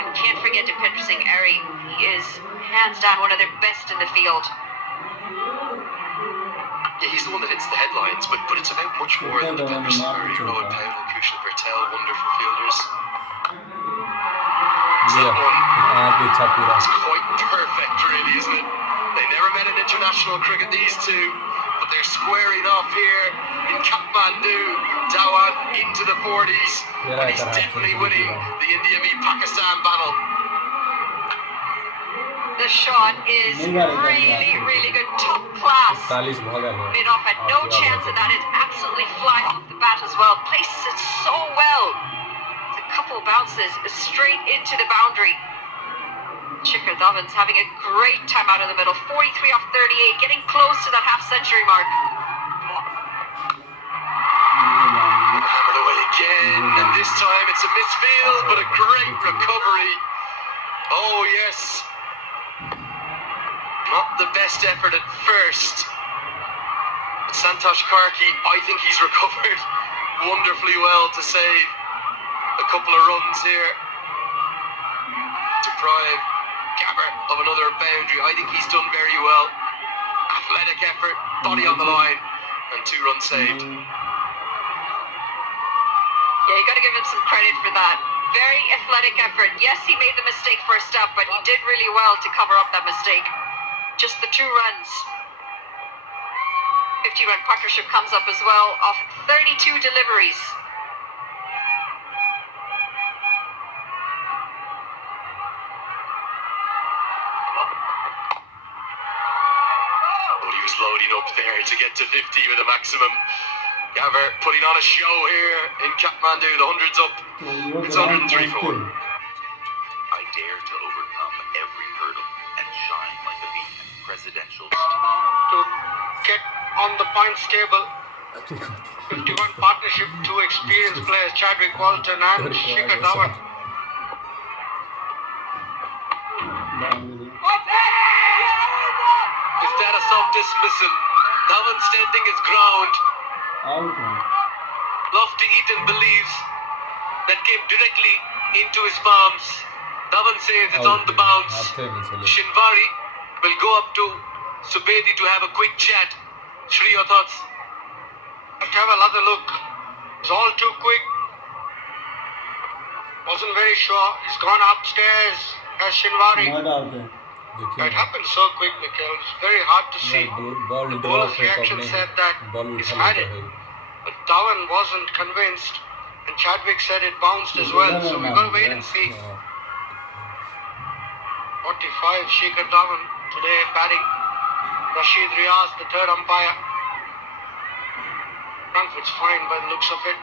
And can't forget Dipender Singh Airy. He is hands down one of their best in the field. Yeah, he's the one that hits the headlines, but it's about much more than Dipender Singh Airy, Rohan Powell, Kushal Patel, wonderful fielders. Yeah, आगे अच्छा पूरा It's quite perfect, really, isn't it? They never met in international cricket, these two, but they're squaring off here in Kathmandu. Dhawan into the 40s, and he's definitely winning the India v Pakistan battle. The shot is really, really good. Top class. 40 भागा है Made off had no chance of that. It's absolutely flying off the bat as well. Places it so well. It's a couple bounces straight into the boundary. Shikhar Dhawan's having a great time out of the middle. 43 off 38, getting close to that half-century mark. Hammered away again, and this time it's a misfield, but a great recovery. Oh yes. Not the best effort at first. But Santosh Karki, I think he's recovered wonderfully well to save a couple of runs here. Deprive Gabber of another boundary. I think he's done very well. Athletic effort, body on the line. and 2 runs saved. Yeah, you got to give him some credit for that. Very athletic effort. Yes, he made the mistake first up, but he did really well to cover up that mistake. Just the 2 runs. 50-run partnership comes up as well off 32 deliveries. But he was loading up there to get to 50 with a maximum. Gaver putting on a show here in Kathmandu. The 100's up. It's 103 for 1. I dare to overcome every hurdle and shine like a beacon. Presidential. To get on the points table. 51 partnership, 2 experienced players, Chadwick Walton and Shikhar Dhawan. Is that a soft dismissal? Dhawan standing his ground. Lofty Eaton believes that came directly into his palms. Dhawan says it's on the bounce. Shinwari will go up to Subedi to have a quick chat. Shri, your thoughts? Have to have another look. It's all too quick. Wasn't very sure. He's gone upstairs as Shinwari. It happened so quick, Mikhail. It's very hard to see. The bowler's reaction said that he's had it. But Dhawan wasn't convinced. And Chadwick said it bounced as well. So we've got to wait and see. 45, Shikhar Dhawan today batting. Rashid Riaz, the third umpire. Frankfurt's fine by the looks of it.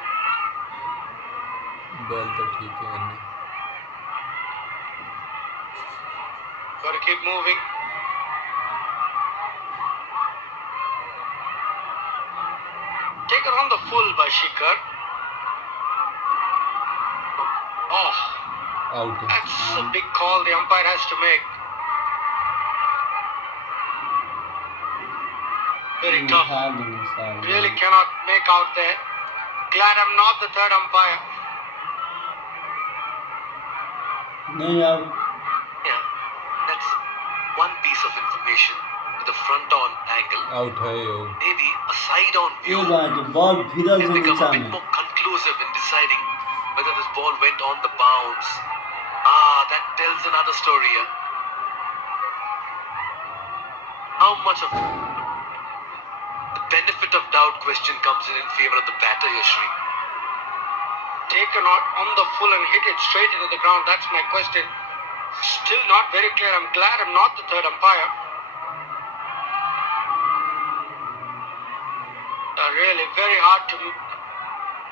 Ball तो ठीक है नहीं Got to keep moving. Taken on the full by Shikhar. Oh, out है that's a big call the umpire has to make. Very tough. Really cannot make out there. Glad I'm not the third umpire. नहीं out Yeah, that's one piece of information with a front-on angle. Out है यो Maybe a side-on view ball फिरल can से become नीचा a bit में more conclusive in deciding whether this ball went on the bounce. Ah, that tells another story here. How much of the benefit of doubt question comes in favor of the batter, Yashri? Taken on the full and hit it straight into the ground. That's my question. Still not very clear. I'm glad I'm not the third umpire. Really very hard to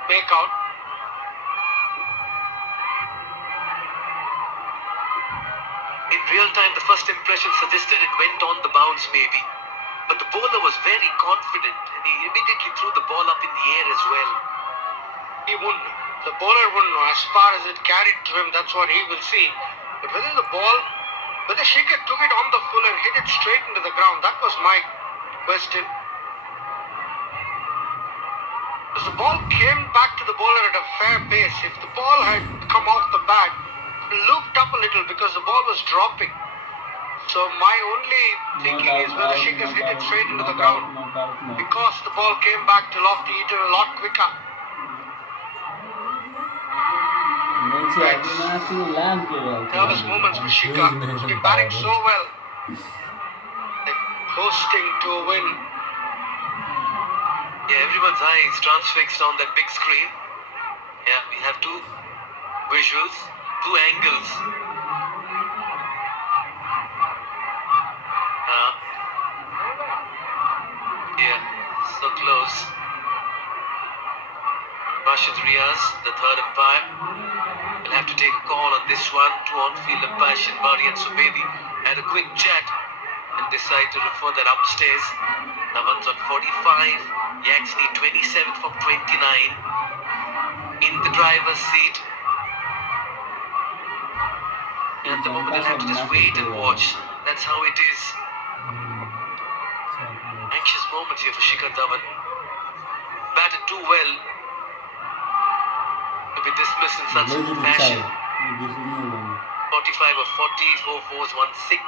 make out. In real time, the first impression suggested it went on the bounce maybe. But the bowler was very confident and he immediately threw the ball up in the air as well. He wouldn't. The bowler wouldn't know. As far as it carried to him, that's what he will see. But whether Shikhar took it on the full and hit it straight into the ground, that was my question. Because the ball came back to the bowler at a fair pace. If the ball had come off the bat, it looped up a little because the ball was dropping. So my only thinking is whether Shikhar's hit it straight into the ground. Because the ball came back to Lofty Eaton a lot quicker. Nervous moments for Shikhar. He's been batting so well. They're coasting to a win. Yeah, everyone's eyes transfixed on that big screen. Yeah, we have 2 visuals, 2 angles. Yeah, so close. Rashid Riaz, the third umpire, will have to take a call on this one. 2 on-field umpires, Shinwari and Subedi, had a quick chat and decide to refer that upstairs. Dhawan's on 45, Yaks need 27 from 29. In the driver's seat. And at the moment they'll have to just wait and watch. That's how it is. Anxious moments here for Shikhar Dhawan. Batted too well to be dismissed in such fashion. 45 of 40, 4 fours, 1 6.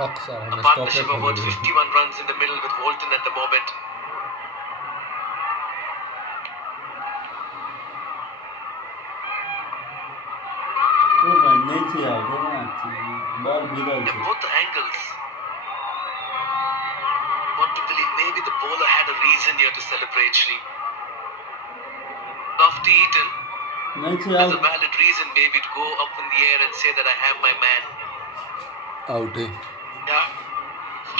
बक्स आ रहा है A मैं partnership stop of about 51 runs in the middle with Walton at the moment. નહીં છે આવતો ને બોલ ભીગલ At છે both the angles, want to believe maybe the bowler had a reason here to celebrate, Shri. Lofty Eaton નહીં છે has a out valid reason maybe to go up in the air and say that I have my man. Out है Yeah.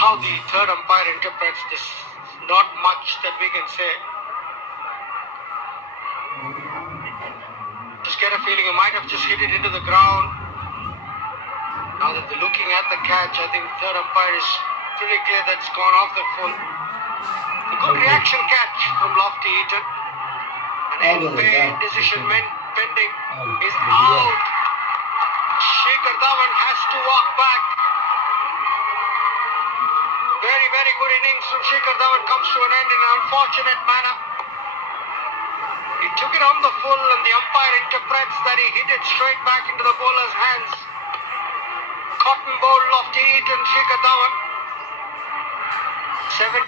How the third umpire interprets this, not much that we can say. Just get a feeling he might have just hit it into the ground. Now that they're looking at the catch, I think third umpire is pretty clear that it's gone off the full. A good reaction catch from Lofty Eaton. An unfair decision pending is out. Shikhar Dhawan has to walk back. Very, very good innings from Shikhar Dhawan comes to an end in an unfortunate manner. He took it on the full and the umpire interprets that he hit it straight back into the bowler's hands. Cotton bowl Lofty Eaton, Shikhar Dhawan. 7.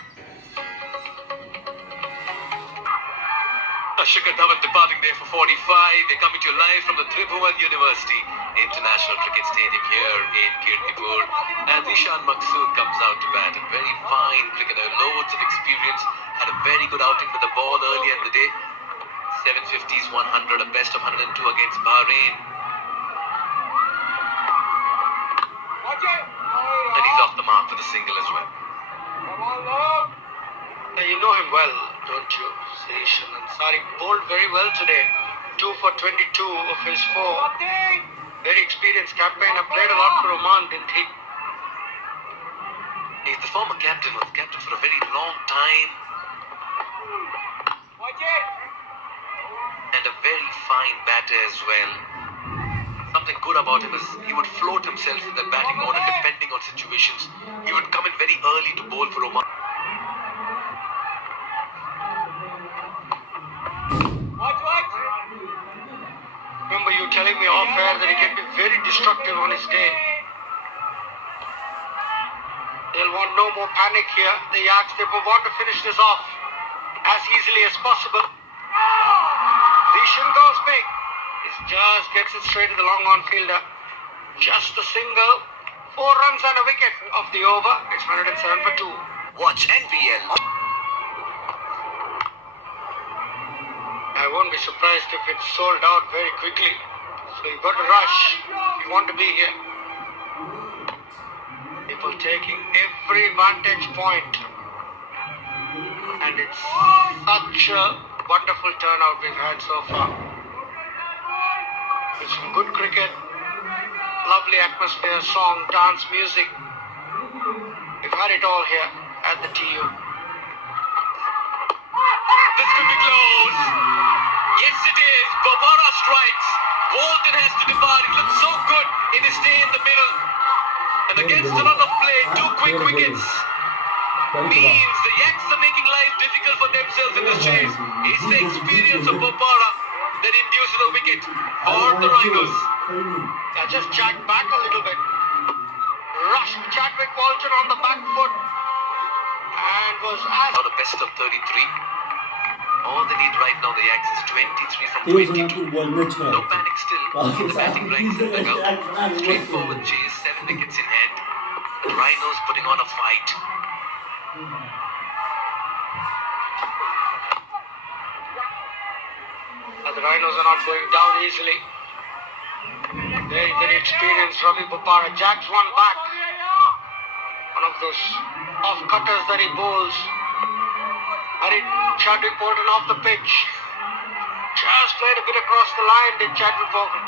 Shikhar Dhawan departing there for 45. They're coming to you live from the Tribhuvan University International Cricket Stadium here in Kirtipur. And Ishan Maqsood comes out to bat. A very fine cricketer, loads of experience. Had a very good outing with the ball earlier in the day. 750s, 100, a best of 102 against Bahrain. And he's off the mark for the single as well. Now you know him well, don't you? Srishan Ansari bowled very well today. 2 for 22 of his 4. Very experienced campaigner, played a lot for Oman, didn't he? He's the former captain, was captain for a very long time. And a very fine batter as well. Something good about him is he would float himself in the batting order depending on situations. He would come in very early to bowl for Oman. Remember you telling me off air that he can be very destructive on his day. They'll want no more panic here. The Yaks, they want to finish this off as easily as possible. Vishan goes big. He just gets it straight to the long on fielder. Just a single. 4 runs and a wicket of the over. It's 107 for 2. Watch NBL. I won't be surprised if it's sold out very quickly. So you've got to rush if you want to be here. People taking every vantage point. And it's such a wonderful turnout we've had so far. With some good cricket, lovely atmosphere, song, dance, music. We've had it all here at the TU. This could be close. Yes, it is. Bobara strikes. Bolton has to depart. He looks so good in his stay in the middle. And against another play, 2 quick wickets. Means the Yaks are making life difficult for themselves in this chase. It's the experience of Bobara that induces a wicket for the Rhinos. Yeah, just jacked back a little bit. Rushed Chadwick Bolton on the back foot. And was asked. Now the best of 33. All they need right now, the Yaks, is 23 from Tej 22. Ball में छह No panic still. काफी The batting सारी ranks in the चीजें dugout. Straightforward chase, 7 wickets in hand. The Rhinos putting on a fight. The Rhinos are not going down easily. Very, very experienced Ravi Bopara. Jacks one back. One of those off-cutters that he bowls. Hurried Chadwick Bolton off the pitch. Just played a bit across the line, did Chadwick Bolton.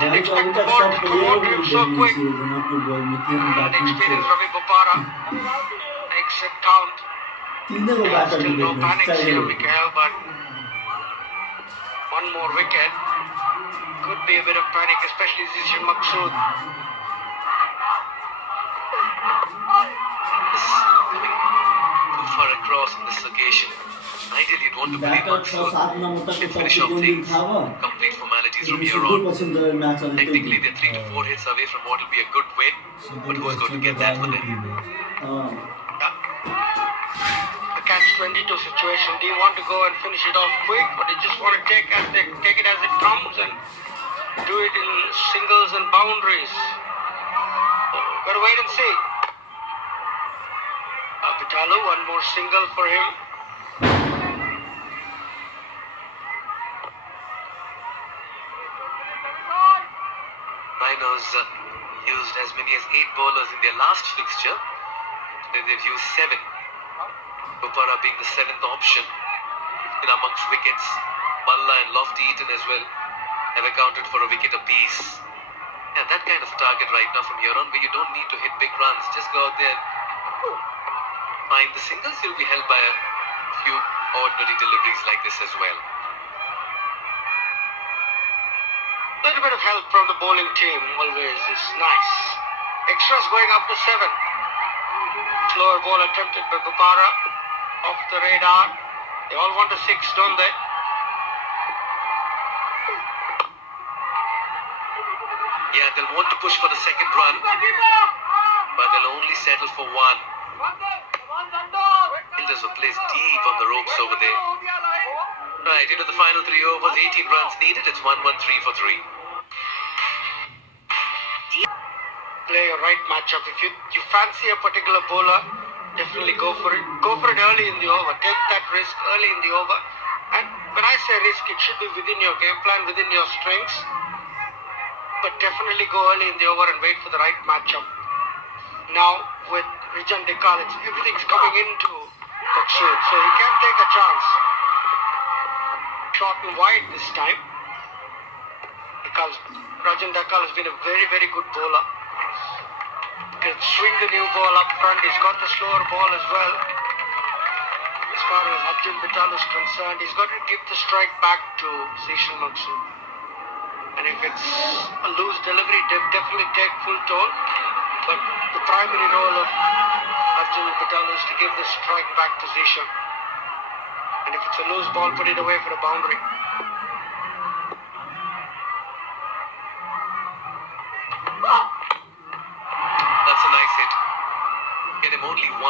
Didn't expect the ball to come out to him so quick. And the experienced Ravi Bopara makes it count. Still no panic here, Mikhail, but one more wicket could be a bit of panic, especially Zishan Maqsood. Too far across in this occasion. Ideally, you'd want to believe Maqsood can finish off things. Complete formalities from here on. Technically, they're 3 to 4 hits away from what will be a good win. But who's going to get that for them? The catch-22 situation. Do you want to go and finish it off quick, or do you just want to take it as it comes and do it in singles and boundaries. So, gotta wait and see. Vitalu, one more single for him. Rhinos used as many as 8 bowlers in their last fixture. Today they've used 7. Bopara being the 7th option in amongst wickets. Balla and Lofty Eaton as well have accounted for a wicket apiece. Yeah, that kind of target right now from here on, where you don't need to hit big runs. Just go out there, find the singles. You'll be helped by a few ordinary deliveries like this as well. A little bit of help from the bowling team always is nice. Extras going up to 7. Slower ball attempted by Bopara. Off the radar. They all want a 6, don't they? Yeah, they'll want to push for the second run, but they'll only settle for 1. Fielders will place deep on the ropes over there. Right, into the final 3 overs, 18 runs needed. It's 1-1-3 for 3. Play your right matchup. If you fancy a particular bowler, definitely go for it. Go for it early in the over. Take that risk early in the over. And when I say risk, it should be within your game plan, within your strengths. But definitely go early in the over and wait for the right matchup. Now with Rijan Dekal, everything's coming into Maksud, so he can take a chance. Short and wide this time. Rajan Dekal has been a very, very good bowler. Can swing the new ball up front. He's got the slower ball as well. As far as Arjun Vital is concerned, he's got to give the strike back to Zishan Maksud. And if it's a loose delivery, definitely take full toll. But the primary role of Arjun Vital is to give the strike back to Zishan. And if it's a loose ball, put it away for a boundary. That's a nice hit. Get him only 1.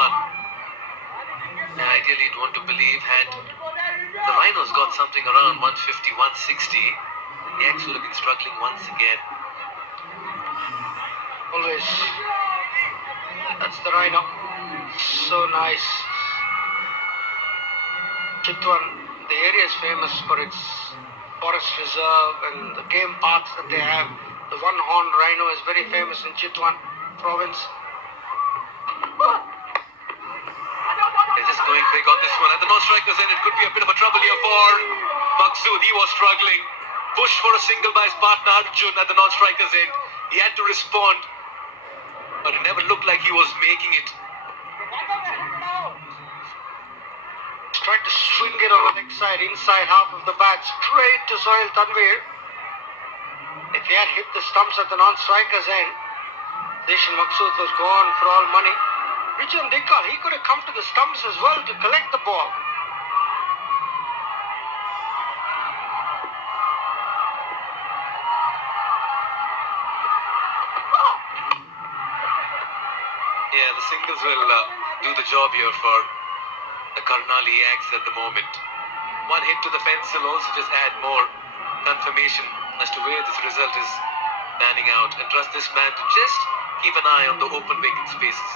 Now, ideally, you'd want to believe had the Rhinos got something around 150, 160, the Yaks would have been struggling once again. Always. That's the Rhino. So nice. Chitwan, the area is famous for its forest reserve and the game parks that they have. The one-horned rhino is very famous in Chitwan province. They're just going quick on this one. At the non-strikers end, it could be a bit of a trouble here for Maksud. He was struggling. Pushed for a single by his partner Arjun at the non-strikers end. He had to respond, but it never looked like he was making it. He's tried to swing it on the leg side, inside half of the bat, straight to Sohail Tanvir. If he had hit the stumps at the non-strikers end, Zishan Maksud was gone for all money. Rijan Dekal, he could have come to the stumps as well to collect the ball. Yeah, the singles will do the job here for the Karnali yaks at the moment. One hit to the fence will also just add more confirmation as to where this result is panning out, and trust this man to just keep an eye on the open vacant spaces.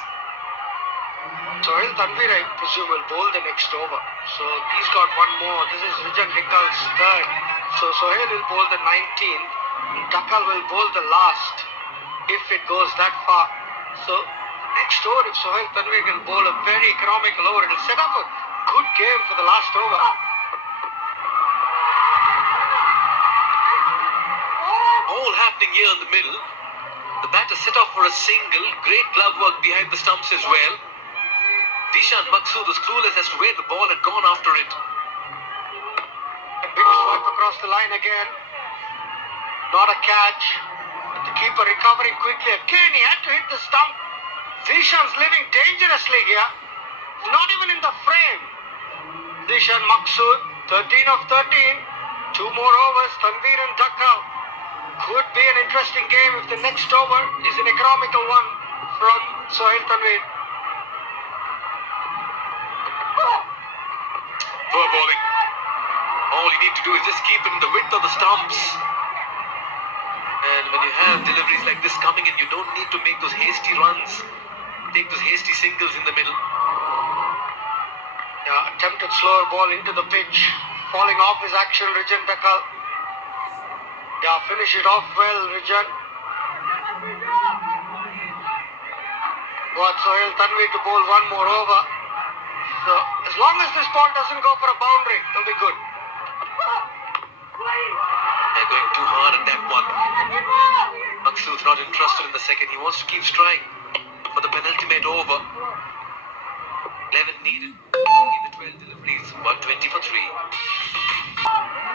Sohail Tanvir, I presume, will bowl the next over. So he's got one more. This is Rijan Dekal's third. So Sohail will bowl the 19th. And Dakal will bowl the last if it goes that far. So next over, if Sohail Tanvir can bowl a very economical over, it will set up a good game for the last over. All happening here in the middle. The batter set off for a single. Great glove work behind the stumps as well. Zishan Maksud was clueless as to where the ball had gone after it. A big swipe across the line again. Not a catch. But the keeper recovering quickly. Again, he had to hit the stump. Zishan's living dangerously here. Not even in the frame. Zishan Maksud, 13 of 13. 2 more overs, Tanvir and Dakal. Could be an interesting game if the next over is an economical one from Sohail Tanvir. Poor bowling. All you need to do is just keep it in the width of the stumps. when you have deliveries like this coming in, you don't need to make those hasty runs, take those hasty singles in the middle. Yeah, attempted slower ball into the pitch, falling off his action, Rijan Dakal. Yeah, finish it off well, Rijan. Got Sohail Tanvi to bowl one more over. So, as long as this ball doesn't go for a boundary, it'll be good. They're going too hard at that one. Maqsood's not interested in the second. He wants to keep trying for the penultimate over. 11 needed in the 12 deliveries. 120 for 3.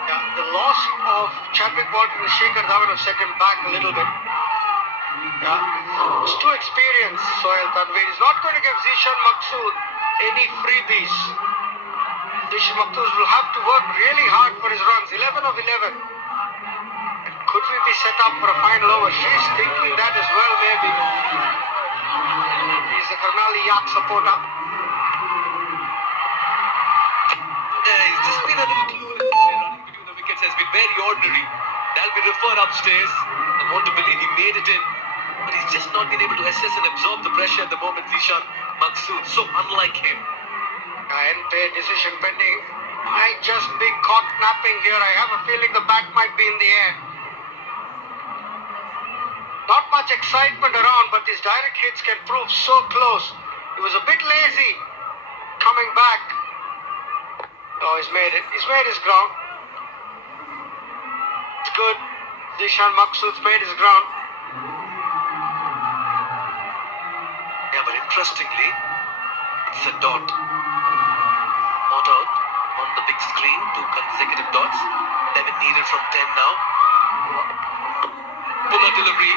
Yeah, the loss of Chadwick Walton and Shekhar Dhawan have set him back a little bit. Yeah, it's too experienced, Sohail Tanvir. He's not going to give Zishan Maqsood any freebies. Zishan Maqsood will have to work really hard for his runs. 11 of 11. And could we be set up for a final over? She's thinking that as well, maybe. He's a Karnali Yaks supporter. He's just been a little clueless. Running between the wickets has been very ordinary. That'll be referred upstairs. I want to believe he made it in. But he's just not been able to assess and absorb the pressure at the moment. Zishan Maqsood, so unlike him. Unpaid decision pending. Might just be caught napping here. I have a feeling the bat might be in the air. Not much excitement around, but these direct hits can prove so close. He was a bit lazy coming back. Oh, he's made it. He's made his ground. It's good. Zishan Maqsood's made his ground. Yeah, but interestingly, it's a dot. Not out on the big screen. 2 consecutive dots. 11 needed from 10 now. Puller delivery.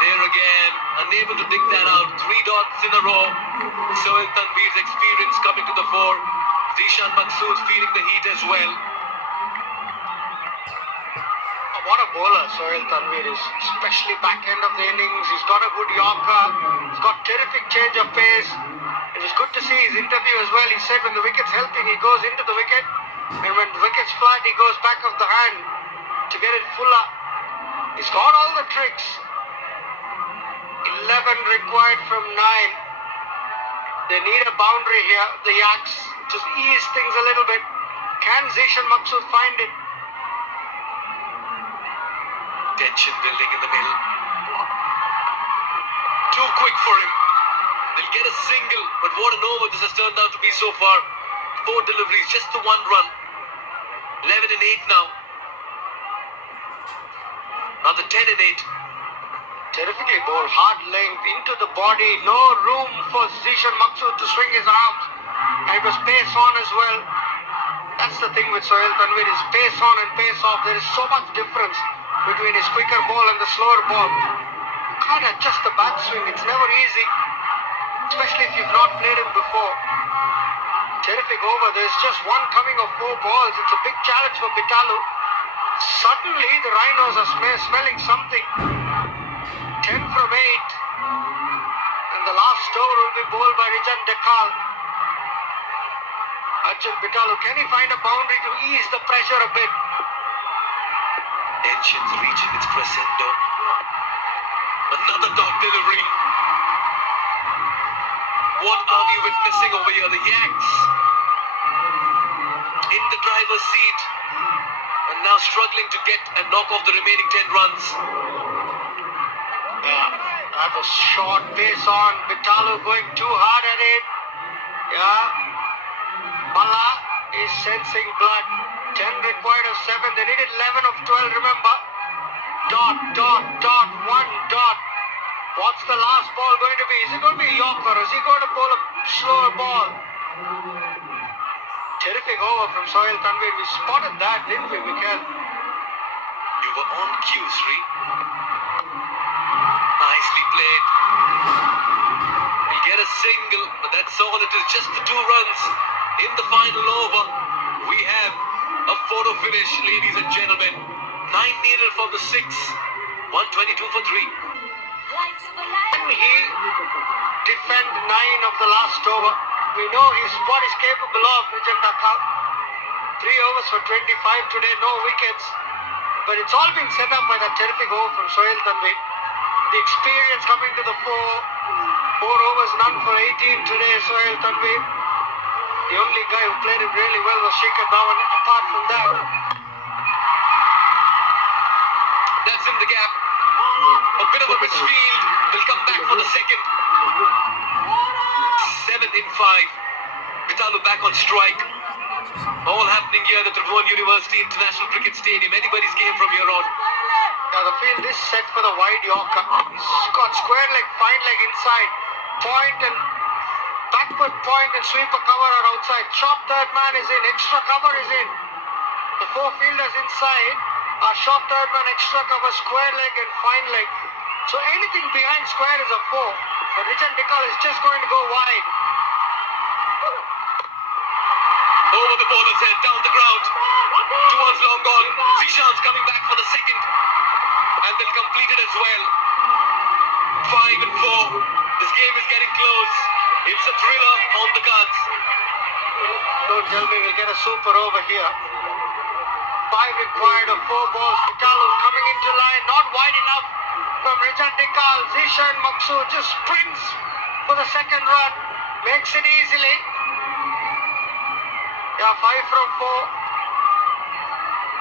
There again. Unable to dig that out. 3 dots in a row. Sohail Tanvir's experience coming to the fore. Zishan Maqsood feeling the heat as well. What a bowler Sohail Tanvir is, especially back end of the innings. He's got a good yorker. He's got terrific change of pace. It was good to see his interview as well. He said when the wicket's helping, he goes into the wicket, and when the wicket's flat, he goes back of the hand to get it fuller. He's got all the tricks. 11 required from 9. They need a boundary here, the Yaks. Just ease things a little bit. Can Zishan Maqsood find it? Tension building in the middle. Too quick for him. They'll get a single, but what an over this has turned out to be so far. 4 deliveries, just the 1 run. 11 and 8 now. Now the 10 and 8. Terrifically bowled, hard length into the body, no room for Zishan Maqsood to swing his arms, and it was pace on as well. That's the thing with Sohail Tanvir, is pace on and pace off. There is so much difference between his quicker ball and the slower ball. You can't adjust the bat swing, it's never easy, especially if you've not played it before. Terrific over, there's just one coming of 4 balls. It's a big challenge for Bitalu. Suddenly the Rhinos are smelling something. 10 from 8. And the last over will be bowled by Rijan Dakal. Arjun Bitalu, can he find a boundary to ease the pressure a bit? Tensions reaching its crescendo. Another dot delivery. What are we witnessing over here? The Yaks in the driver's seat and now struggling to get and knock off the remaining 10 runs. That was short pace on. Bitalu going too hard at it. Yeah. Bala is sensing blood. 10 required of 7. They needed 11 of 12, remember. Dot, dot, dot, 1 dot. What's the last ball going to be? Is it going to be a yorker? Is he going to bowl a slower ball? Terrific over from Sohail Tanvir. We spotted that, didn't we, Mikhail? You were on cue, Sri. Nicely played. He'll get a single, but that's all it is. Just the 2 runs in the final over. We have a photo finish, ladies and gentlemen. 9 needed from the 6. 122 for 3. Can he defend 9 of the last over? We know what he's capable of, Rijan Dakal. 3 overs for 25 today, no wickets. But it's all been set up by that terrific over from Sohail Tanvi. The experience coming to the fore. 4 overs, none for 18 today, Sohail Tanvi. The only guy who played it really well was Shikhar Dhawan. Apart from that, That's in the gap. A bit of a misfield. Will come back for the second. 7 in 5. Vitalu back on strike. All happening here at the Tribhuvan University International Cricket Stadium. Anybody's game from here on. the field is set for the wide Yorker. He's got square leg, fine leg inside. Point and backward point and sweeper cover are outside. Chop third man is in. Extra cover is in. The 4 fielders inside are short third man, extra cover, square leg and fine leg. So anything behind square is a 4. But Richard Dikal is just going to go wide. Over the bowler's head, down the ground. Towards long on. Zishan's coming back for the second. And they'll complete it as well. 5 and 4. This game is getting close. It's a thriller on the cards. Don't tell me we'll get a super over here. 5 required of 4 balls. Vitalu coming into line, not wide enough from Richard Dikal. Zishan Maqsood just sprints for the second run. Makes it easily. Yeah, 5 from 4.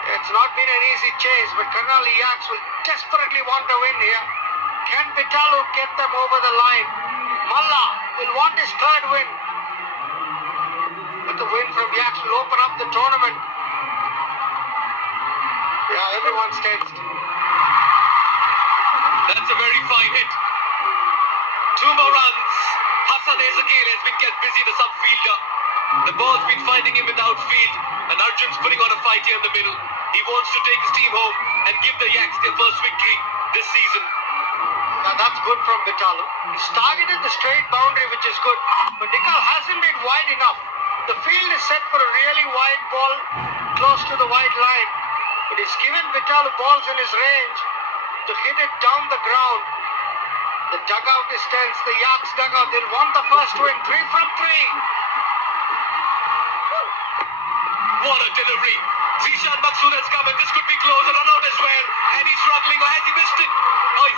It's not been an easy chase, but Karnali Yaks will desperately want to win here. Can Vitalu get them over the line? Malla will want his third win. But the win from Yaks will open up the tournament. Yeah, everyone's tensed. That's a very fine hit. 2 more runs. Hassan Ezekil has been kept busy, the sub-fielder. The ball's been finding him without field, and Arjun's putting on a fight here in the middle. He wants to take his team home and give the Yaks their first victory this season. Now that's good from Vitalu. He's targeted the straight boundary, which is good. But Dikal hasn't been wide enough. The field is set for a really wide ball close to the wide line. But he's given Vitalu balls in his range to hit it down the ground. The dugout is tense. The Yaks dugout, they'll want the first win. 3 from 3. What a delivery. Zishan Maqsood has come and this could be close. A run out as well. And he's struggling. Or has he missed it? Oh,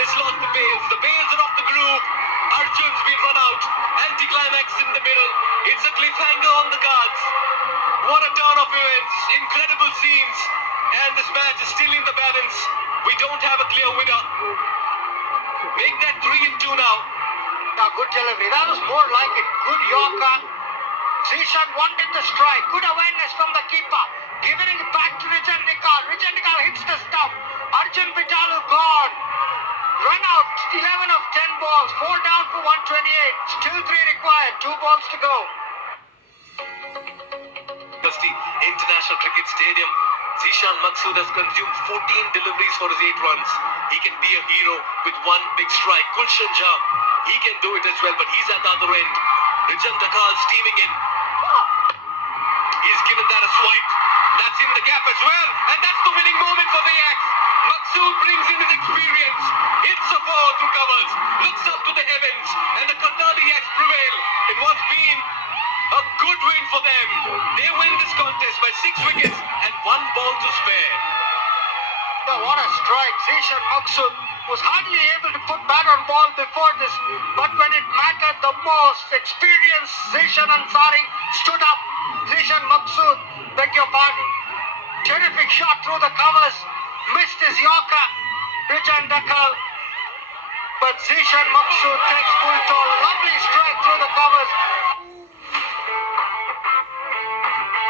this lost the bails. The bails are off the groove. Arjun's been run out. Anticlimax in the middle. It's a cliffhanger on the cards. What a turn of events. Incredible scenes. And this match is still in the balance. We don't have a clear winner. Make that 3 and 2 now. Now, good delivery. That was more like it. Good Yorker. Zishan wanted the strike. Good awareness from the keeper. Giving it back to Richard Dikal. Richard Dikal hits the stump. Arjun Vitalu gone. Run out. 11 of 10 balls. 4 down for 128. Still 3 required. 2 balls to go. University International Cricket Stadium. Zishan Maqsood has consumed 14 deliveries for his 8 runs. He can be a hero with 1 big strike. Gulshan Jam, he can do it as well, but he's at the other end. Richard Dikal steaming in. He's given that a swipe. That's in the gap as well, and that's the winning moment for the Yaks. Maqsood brings in his experience. Hits a ball through covers. Looks up to the heavens, and the Karnali Yaks prevail in what's been a good win for them. They win this contest by 6 wickets and 1 ball to spare. Yeah, what a strike. Zishan Maqsood was hardly able to put bat on ball before this, but when it mattered the most, experienced Zishan Ansari stood up. Zishan Maqsood, beg your pardon. Terrific shot through the covers. Missed his Yorker. Richard Dikal. But Zishan Maqsood takes